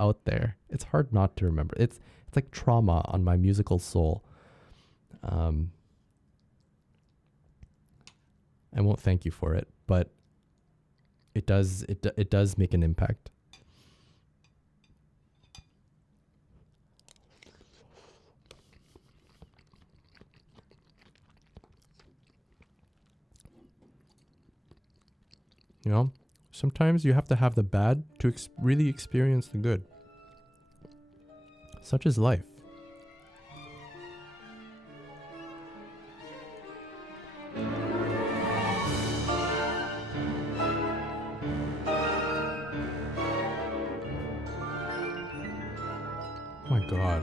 out there. It's hard not to remember. It's like trauma on my musical soul. I won't thank you for it, but it does make an impact. Sometimes you have to have the bad to really experience the good. Such is life. Oh my God.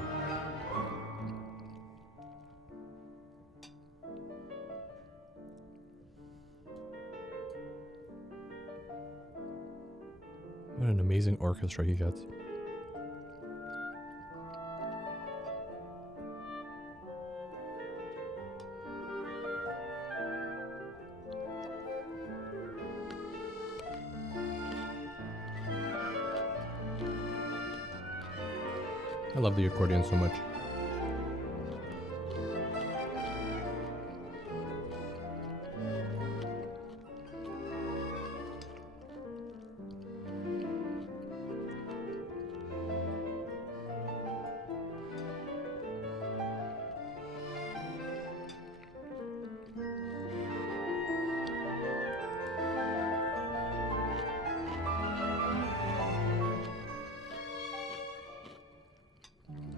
What an amazing orchestra he gets. I love the accordion so much.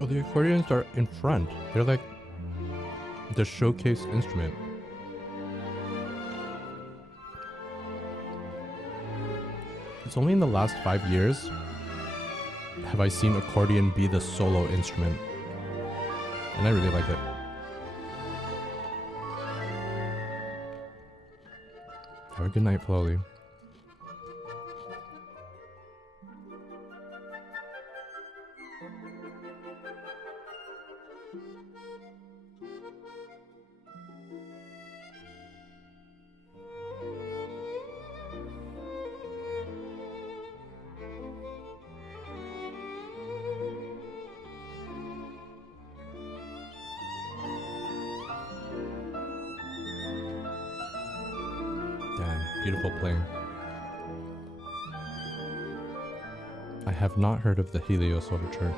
Oh, the accordions are in front. They're like the showcase instrument. It's only in the last 5 years have I seen accordion be the solo instrument. And I really like it. Have a good night, Flowly. Damn, beautiful playing. I have not heard of the Helios Overture.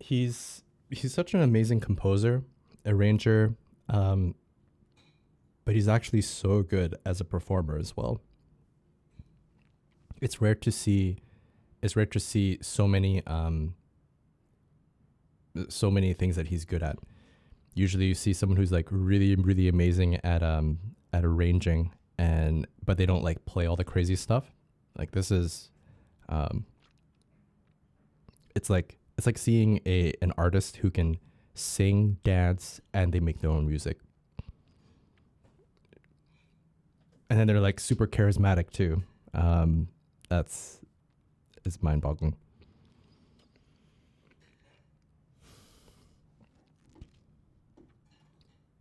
he's such an amazing composer, arranger, um, but he's actually so good as a performer as well. It's rare to see so many things that he's good at. Usually you see someone who's like really really amazing at arranging, and but they don't like play all the crazy stuff. Like this is it's like seeing an artist who can sing, dance, and they make their own music. And then they're like super charismatic too. That's it's mind boggling.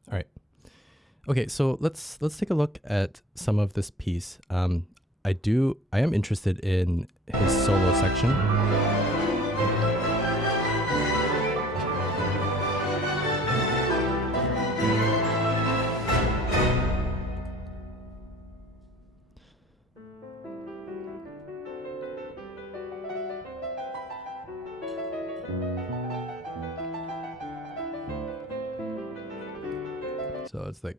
All right. Okay, so let's take a look at some of this piece. I am interested in his solo section. So it's like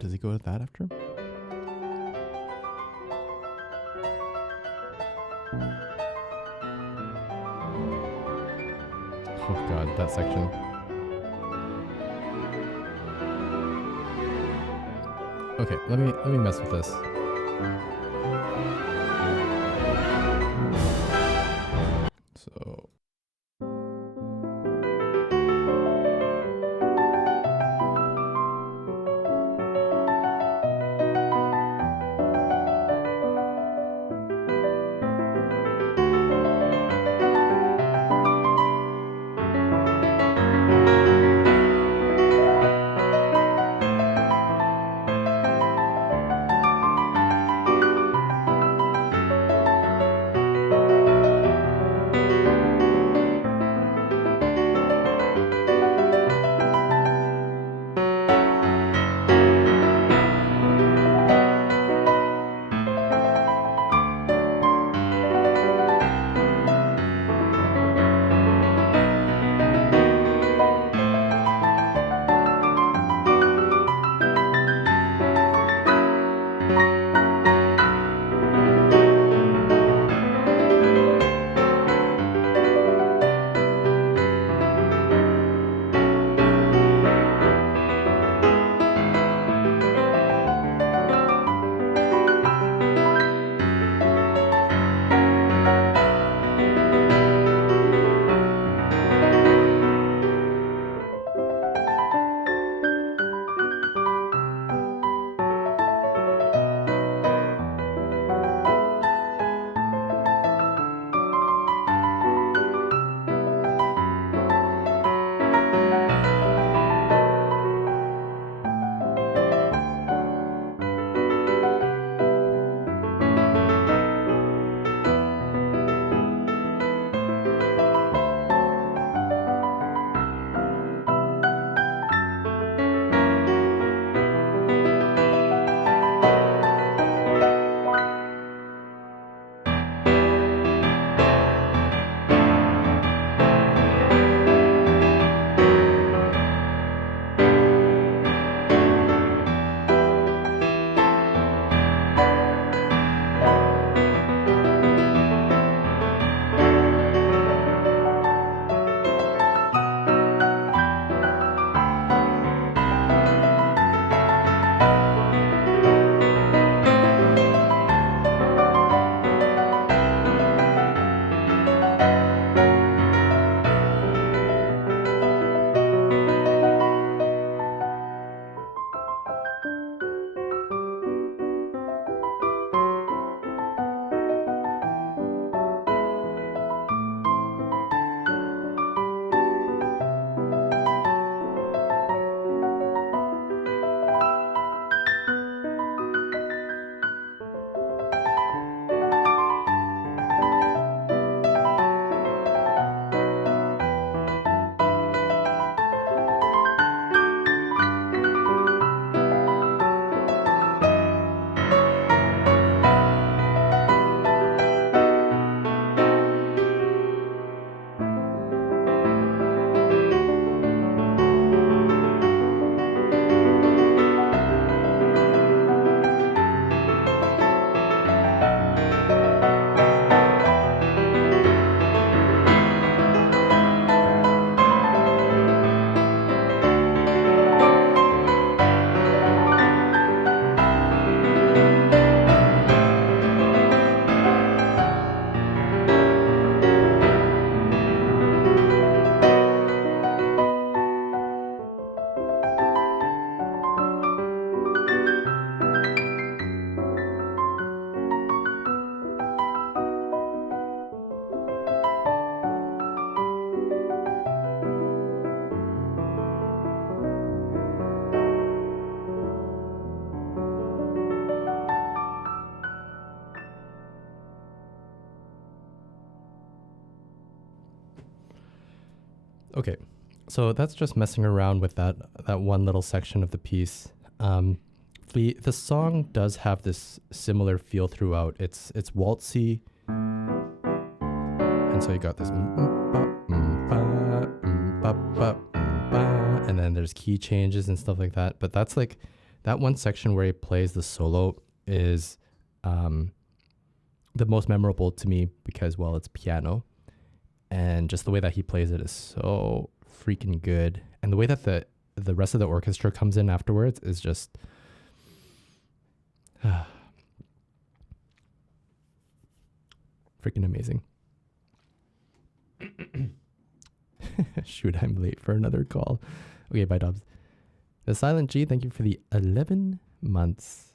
does he go with that after? Oh god, that section. Okay, let me mess with this. So Okay, so that's just messing around with that one little section of the piece. The song does have this similar feel throughout. It's waltzy, and so you got this, and then there's key changes and stuff like that. But that's like that one section where he plays the solo is the most memorable to me because, well, it's piano, and just the way that he plays it is so freaking good, and the way that the rest of the orchestra comes in afterwards is just freaking amazing. Shoot, I'm late for another call. Okay, bye, Dobbs. The Silent G, thank you for the 11 months.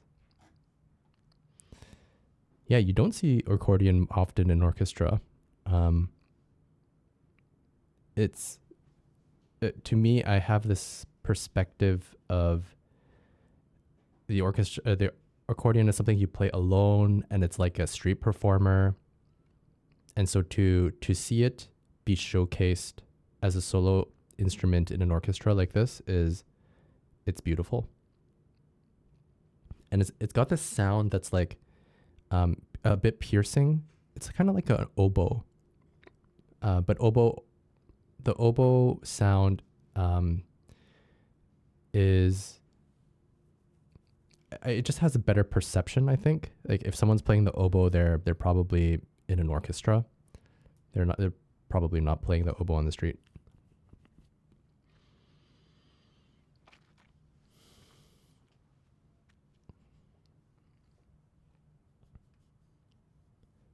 Yeah, you don't see accordion often in orchestra. It's to me, I have this perspective of the orchestra. The accordion is something you play alone, and it's like a street performer. And so to see it be showcased as a solo instrument in an orchestra like this it's beautiful. And it's got this sound that's like a bit piercing. It's kind of like an oboe, but the oboe sound it just has a better perception, I think. Like if someone's playing the oboe, they're probably in an orchestra. They're probably not playing the oboe on the street.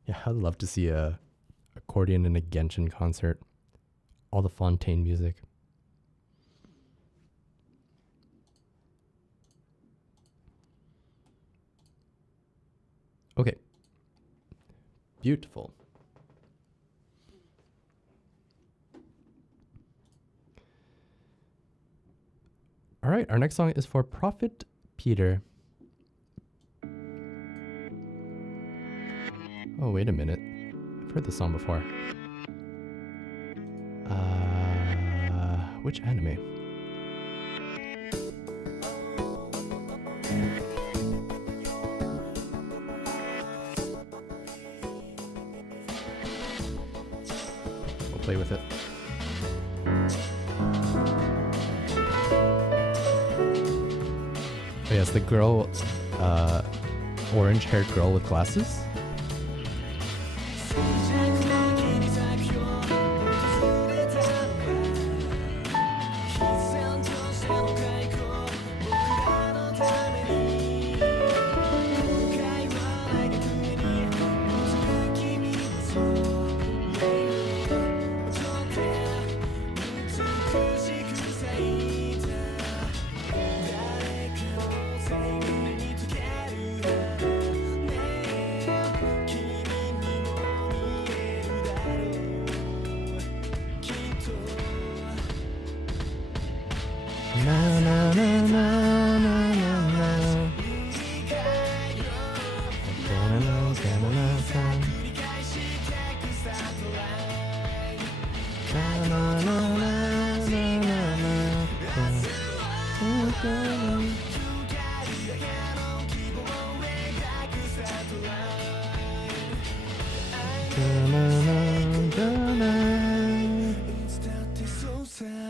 Yeah, I'd love to see a accordion in a Genshin concert. All the Fontaine music. Okay. Beautiful. All right, our next song is for Prophet Peter. Oh, wait a minute. I've heard this song before. Which anime? We'll play with it. Oh yes, the girl, orange-haired girl with glasses.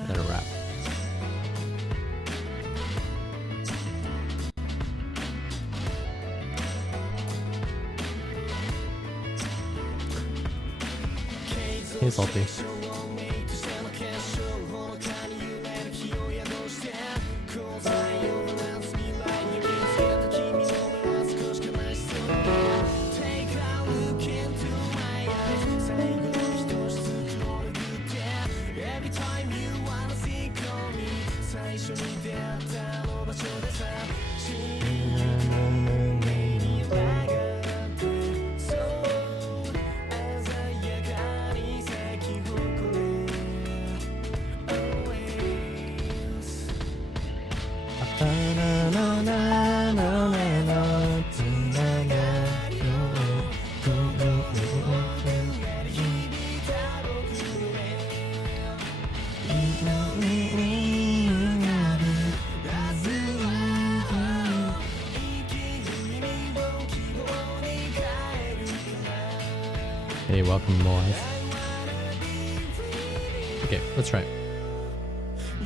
That'll wrap. Hey, Salty. Hey, welcome, Moaz. Okay, let's try it.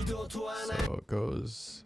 So it goes.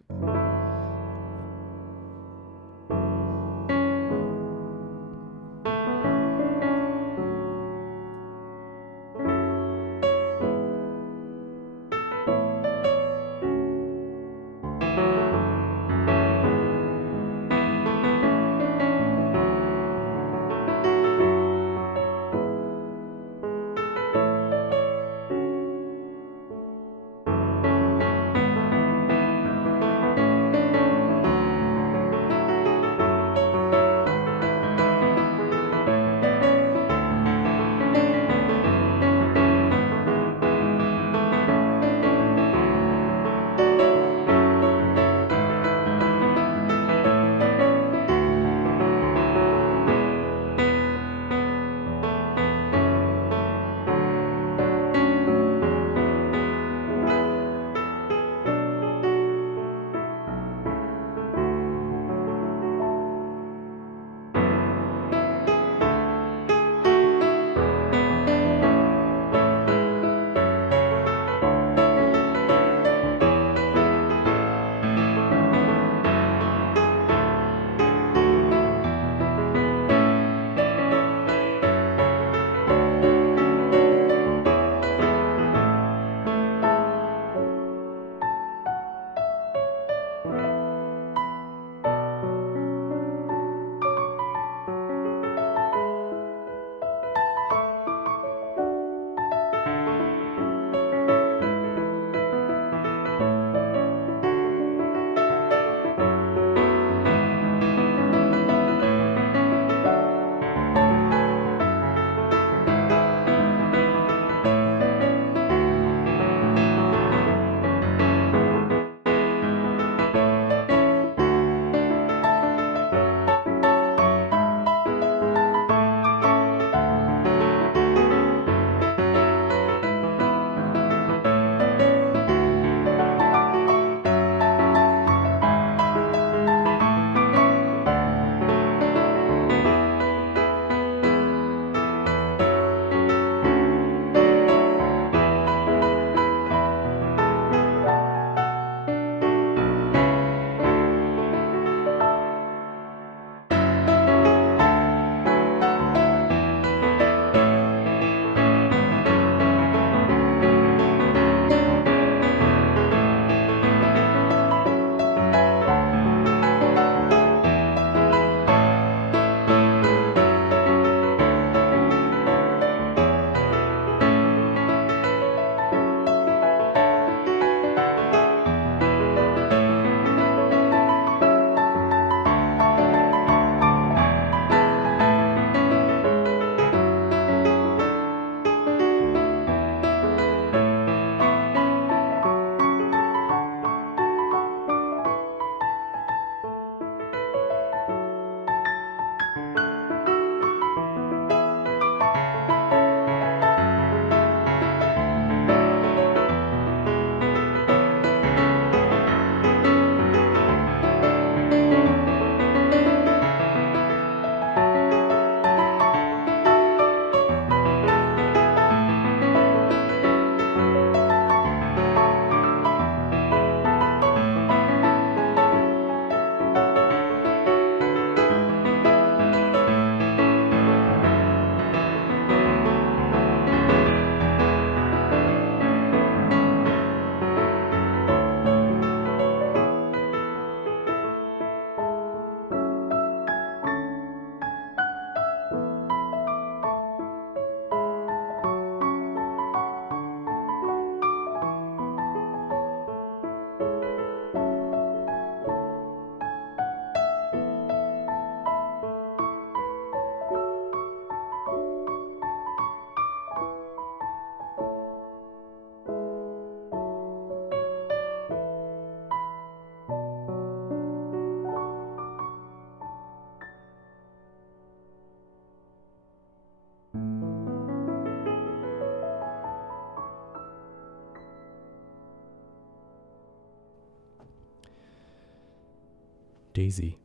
Daisy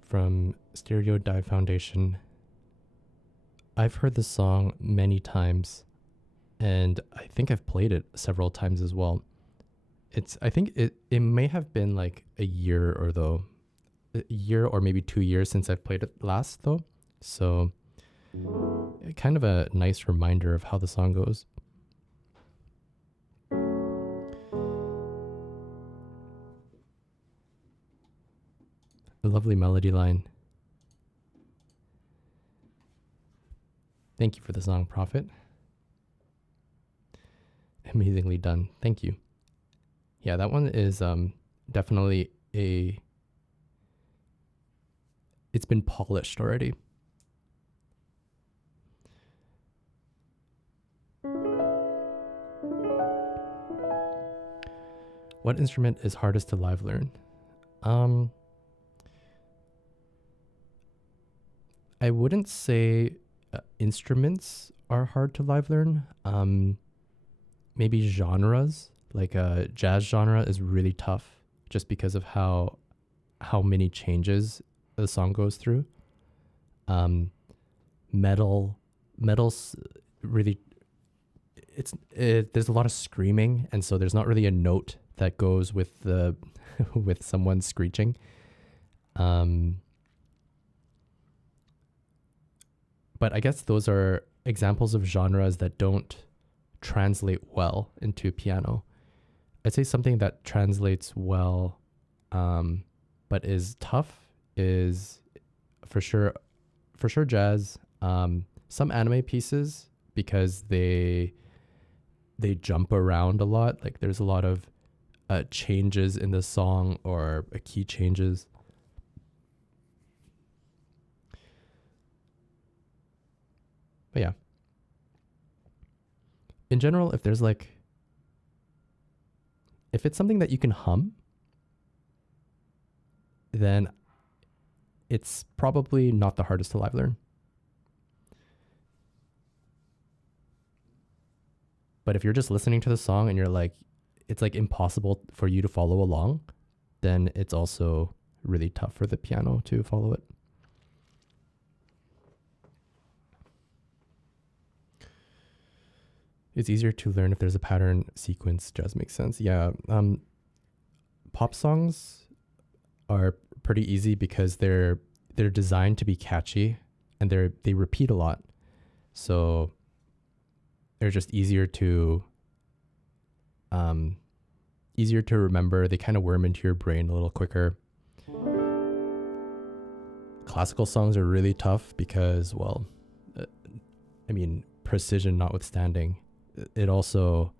from Stereo Dive Foundation. I've heard this song many times, and I think I've played it several times as well. I think it may have been like a year or maybe 2 years since I've played it last though. So kind of a nice reminder of how the song goes. A lovely melody line. Thank you for the song, Prophet. Amazingly done. Thank you. Yeah, that one is definitely it's been polished already. What instrument is hardest to live learn? I wouldn't say instruments are hard to live learn. Maybe genres, like a jazz genre is really tough just because of how many changes the song goes through. Metal's really there's a lot of screaming, and so there's not really a note that goes with the with someone screeching. But I guess those are examples of genres that don't translate well into piano. I'd say something that translates well, but is tough is for sure jazz. Some anime pieces, because they jump around a lot. Like there's a lot of changes in the song or key changes. But yeah, in general, if it's something that you can hum, then it's probably not the hardest to live learn. But if you're just listening to the song and you're like, it's like impossible for you to follow along, then it's also really tough for the piano to follow it. It's easier to learn if there's a pattern sequence. Does make sense. Yeah. Pop songs are pretty easy because they're designed to be catchy, and they repeat a lot. So they're just easier to remember. They kind of worm into your brain a little quicker. Classical songs are really tough because, well, precision notwithstanding, it also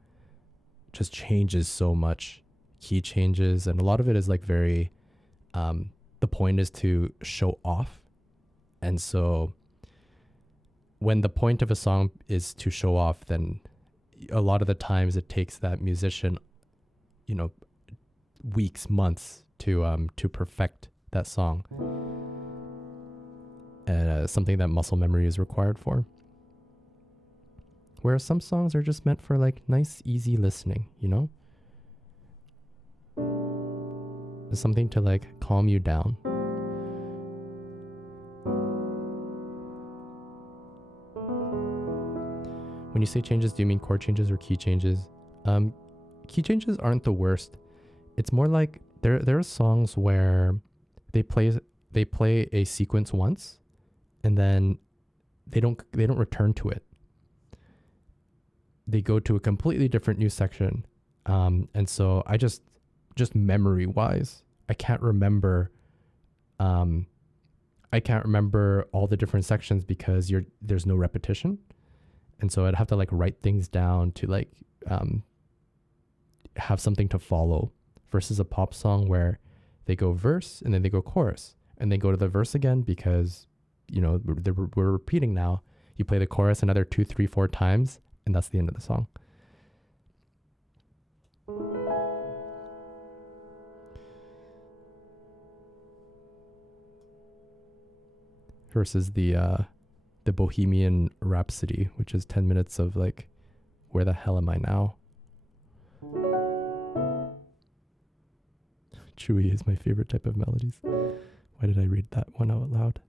just changes so much. Key changes, and a lot of it is like very the point is to show off. And so when the point of a song is to show off, then a lot of the times it takes that musician, weeks, months to perfect that song. And something that muscle memory is required for. Whereas some songs are just meant for like nice, easy listening, It's something to like calm you down. When you say changes, do you mean chord changes or key changes? Key changes aren't the worst. It's more like there are songs where they play a sequence once, and then they don't return to it. They go to a completely different new section, and so I just memory wise, I can't remember all the different sections because there's no repetition. And so I'd have to like write things down to like have something to follow, versus a pop song where they go verse and then they go chorus and they go to the verse again because, we're repeating now. You play the chorus another 2, 3, 4 times, and that's the end of the song. Versus the Bohemian Rhapsody, which is 10 minutes of like, where the hell am I now? Chewie is my favorite type of melodies. Why did I read that one out loud?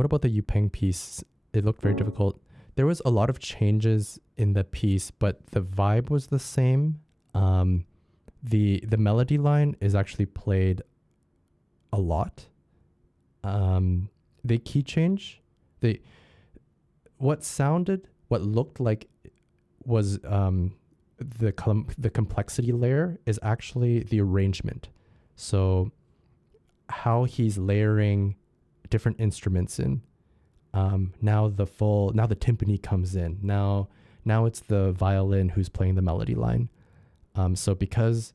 what about the Yupeng piece? It looked very difficult. There was a lot of changes in the piece, but the vibe was the same. The melody line is actually played a lot. They key change. What looked like was the complexity layer is actually the arrangement. So how he's layering different instruments in. Now the timpani comes in. Now it's the violin who's playing the melody line. So because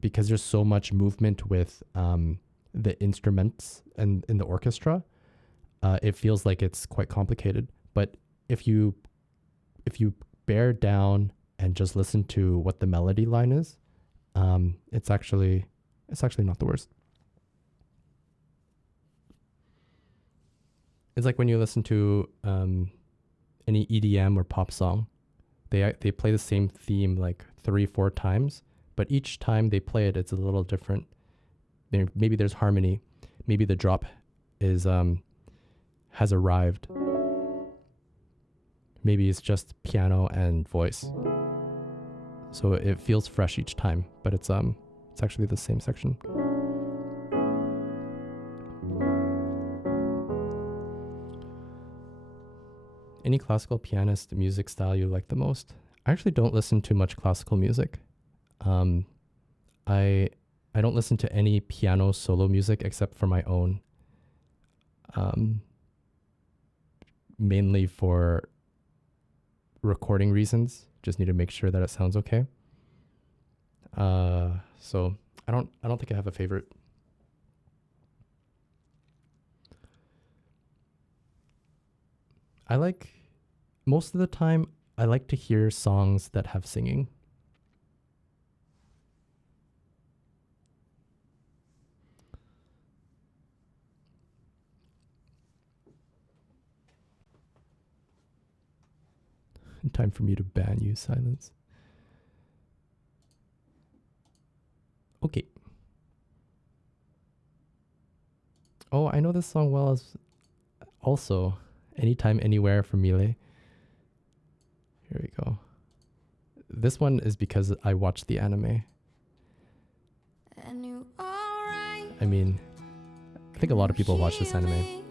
there's so much movement with the instruments and in the orchestra, it feels like it's quite complicated. But if you bear down and just listen to what the melody line is, it's actually not the worst. It's like when you listen to any EDM or pop song, they play the same theme like 3-4 times, but each time they play it, it's a little different. Maybe there's harmony, maybe the drop is has arrived. Maybe it's just piano and voice. So it feels fresh each time, but it's actually the same section. Any classical pianist music style you like the most? I actually don't listen to much classical music. I don't listen to any piano solo music except for my own. Mainly for recording reasons. Just need to make sure that it sounds okay. So I don't think I have a favorite. Most of the time, I like to hear songs that have singing. Time for me to ban you, Silence. Okay. Oh, I know this song well as also Anytime, Anywhere from Mile. Here we go. This one is because I watched the anime. I mean, I think a lot of people watch this anime.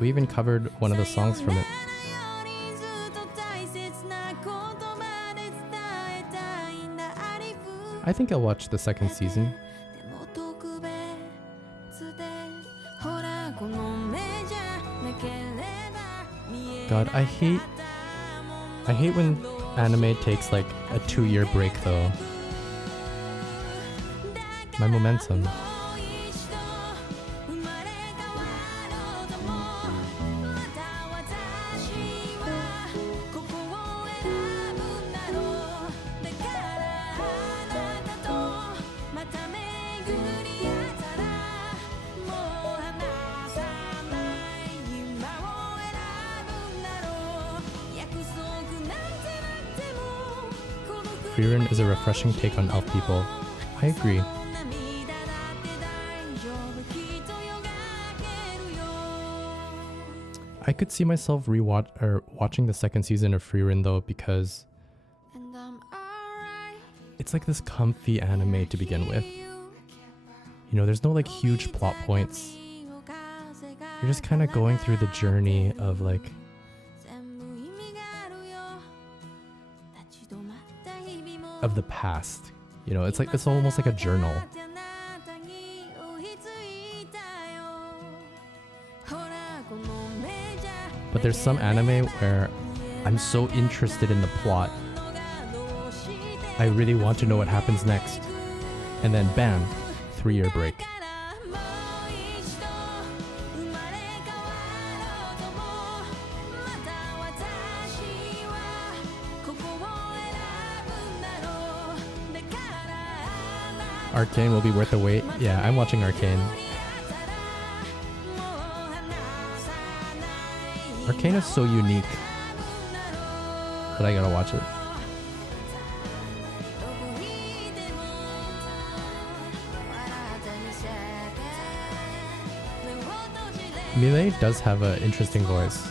We even covered one of the songs from it. I think I'll watch the second season. God, I hate when anime takes like a 2-year break though. My momentum. Frieren is a refreshing take on elf people. I agree. I could see myself watching the second season of Frieren though, because it's like this comfy anime to begin with. You know, there's no like huge plot points. You're just kind of going through the journey of like of the past. You know, it's almost like a journal. But there's some anime where I'm so interested in the plot. I really want to know what happens next. And then bam, 3-year break. Arcane will be worth the wait. Yeah, I'm watching Arcane. Arcane is so unique that I gotta watch it. Millet does have an interesting voice.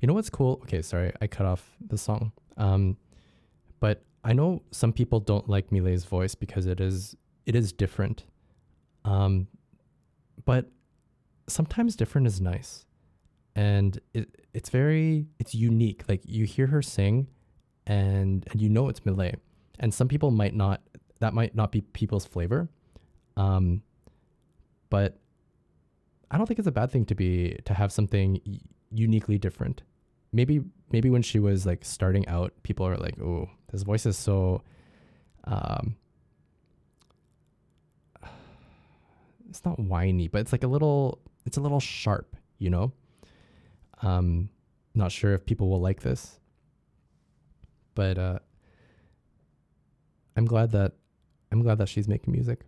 You know what's cool? Okay, sorry, I cut off the song. But I know some people don't like Millet's voice because it is different. But sometimes different is nice, and it's unique. Like you hear her sing, and you know it's Millet, and some people might not. That might not be people's flavor, but I don't think it's a bad thing to have something uniquely different. Maybe when she was like starting out, people are like, "Oh, this voice is so." It's not whiny, but it's like it's a little sharp, you know. Not sure if people will like this, but I'm glad that she's making music.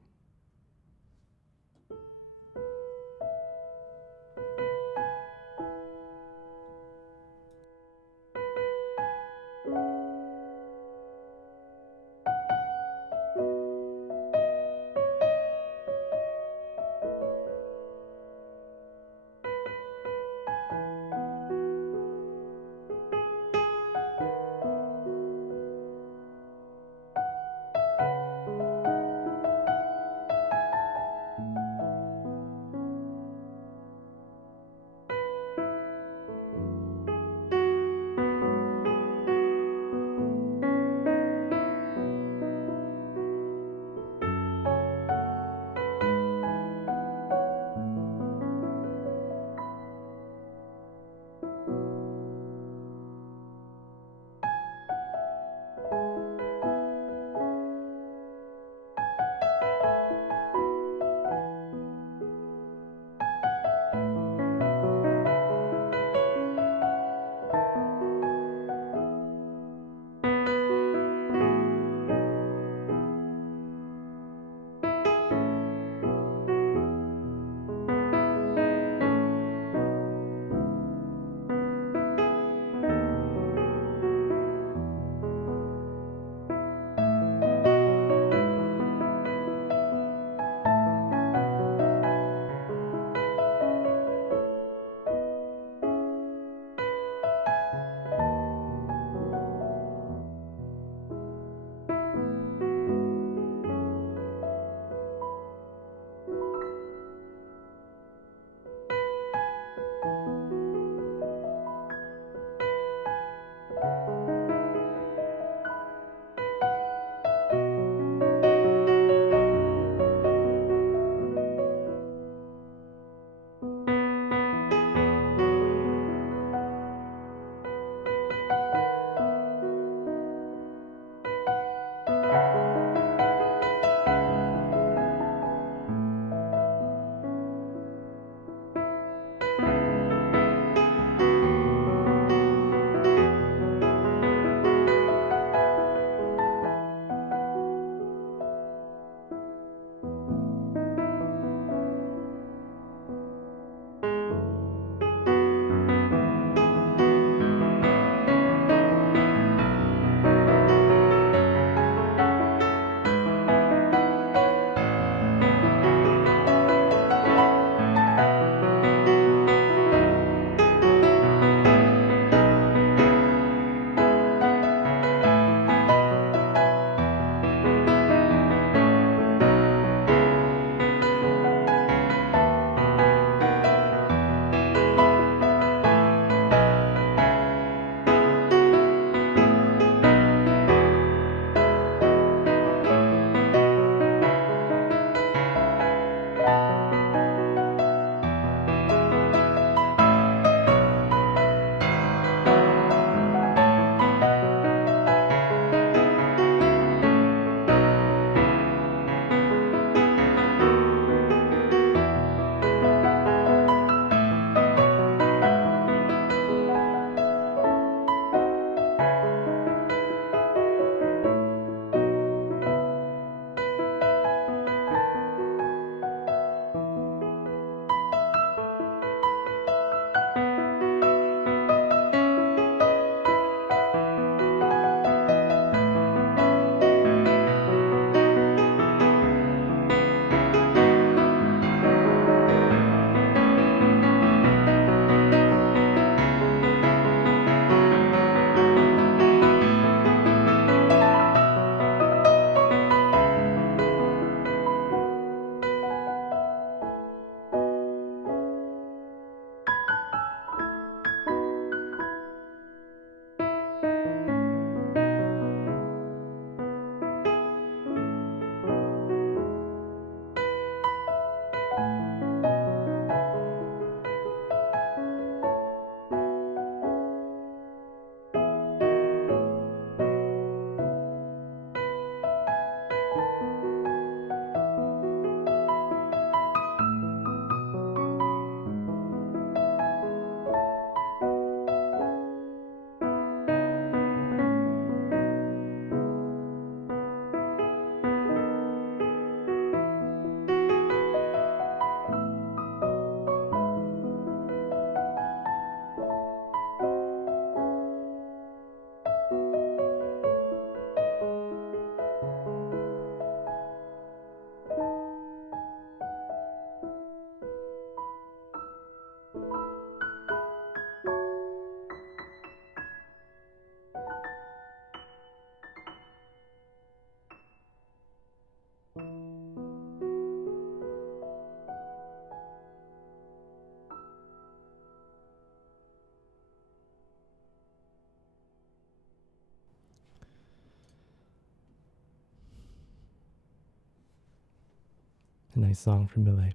A nice song from Millet.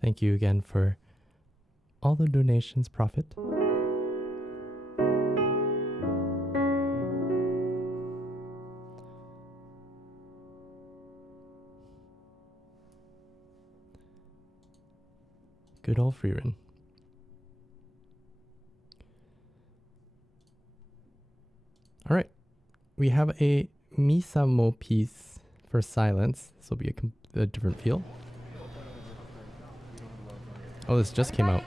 Thank you again for all the donations, Prophet. Good old Freerin. All right. We have a Misamo piece for silence. This will be a different feel. Oh, this just came out.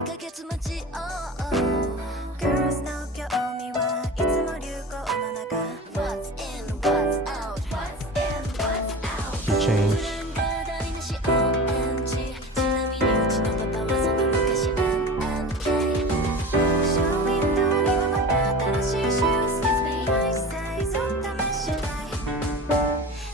ヶ月待ち Girlsの興味はいつも流行の中 What's in, what's out What's in, what's out Key change. 台無し OMG ちなみにうちのパパはその昔 MMK ショーウィンドウにはまた新しいシューズマイサイズを試したい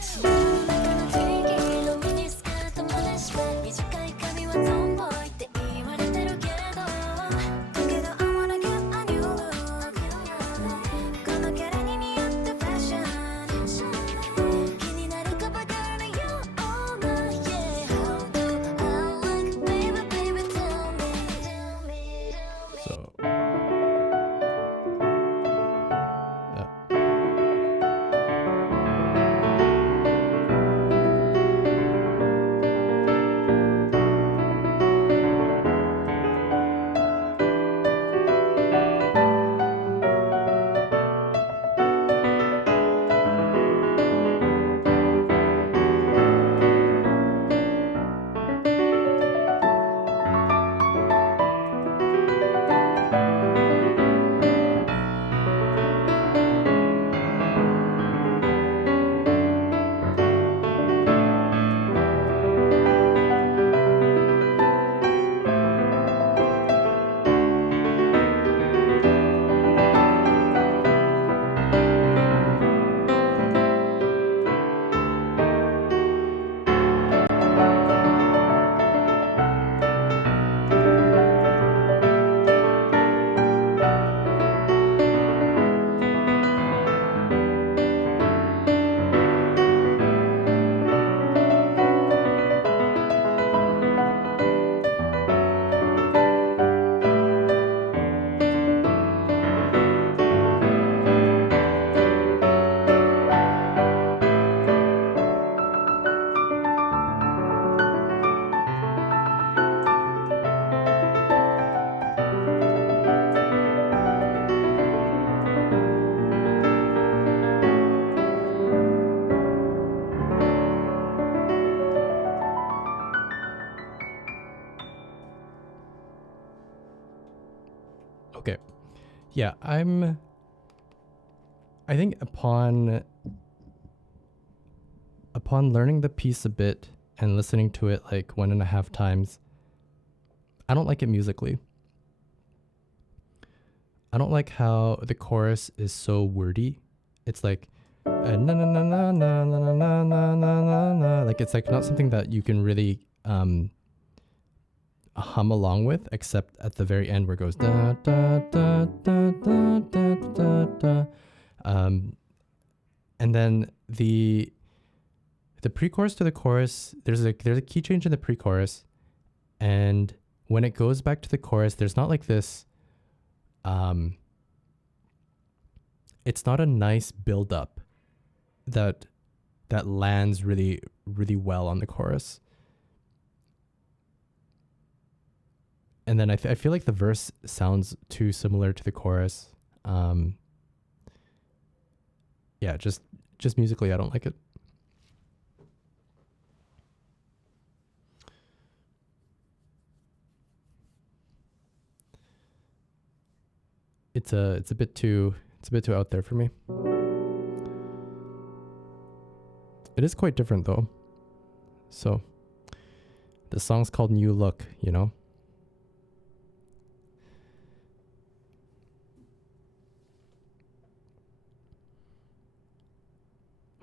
シールの中の定義のミニスカート真似して短い髪はトンボイって言われてるけどだけど I wanna get a new look このキャラに似合ったファッション気になるかばかりよ Oh my yeah How do I look baby baby tell me So. Yeah. Okay. Yeah, I think upon learning the piece a bit and listening to it like 1.5 times, I don't like it musically. I don't like how the chorus is so wordy. It's like na na na na na na na na na na na. Like it's like not something that you can really hum along with, except at the very end where it goes da da da da da da da da. And then the pre-chorus to the chorus, there's a key change in the pre-chorus, and when it goes back to the chorus, there's not like this. It's not a nice build up that lands really really well on the chorus. And then I feel like the verse sounds too similar to the chorus. Yeah, just musically, I don't like it. It's a bit too out there for me. It is quite different though. So the song's called New Look, you know?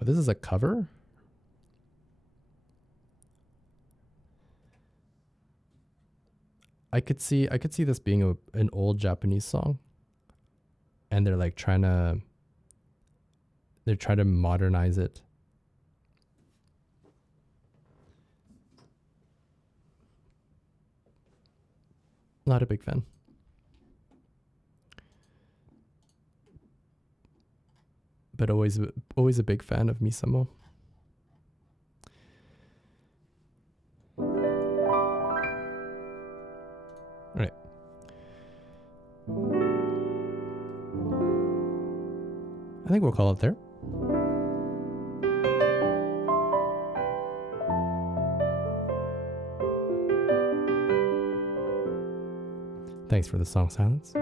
Oh, this is a cover? I could see this being an old Japanese song. And they're like trying to modernize it. Not a big fan. But always a big fan of Misamo. All right. I think we'll call it there. Thanks for the song silence.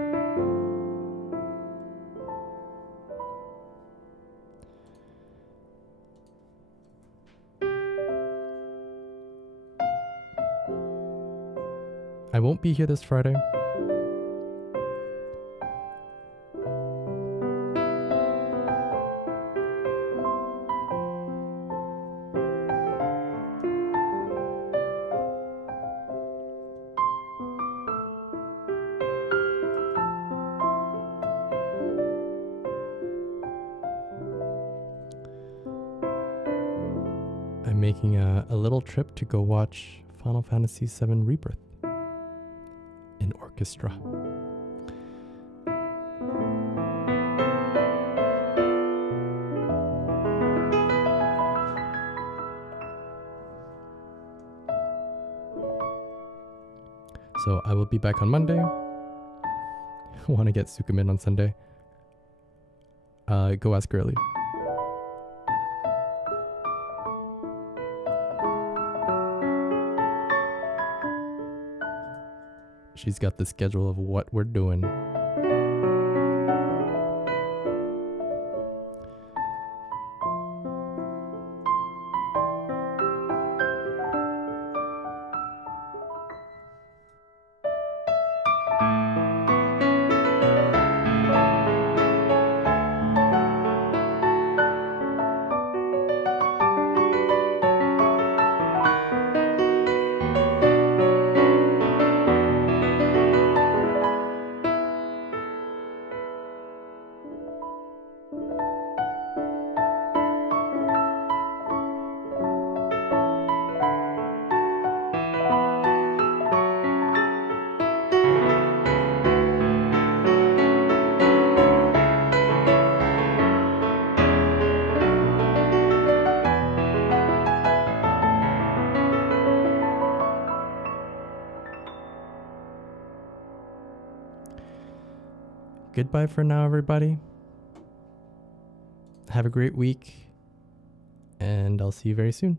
I won't be here this Friday. I'm making a little trip to go watch Final Fantasy VII Rebirth in orchestra. So I will be back on Monday. Want to get Sukumin on Sunday? Go ask Girly. She's got the schedule of what we're doing. Goodbye for now, everybody. Have a great week, and I'll see you very soon.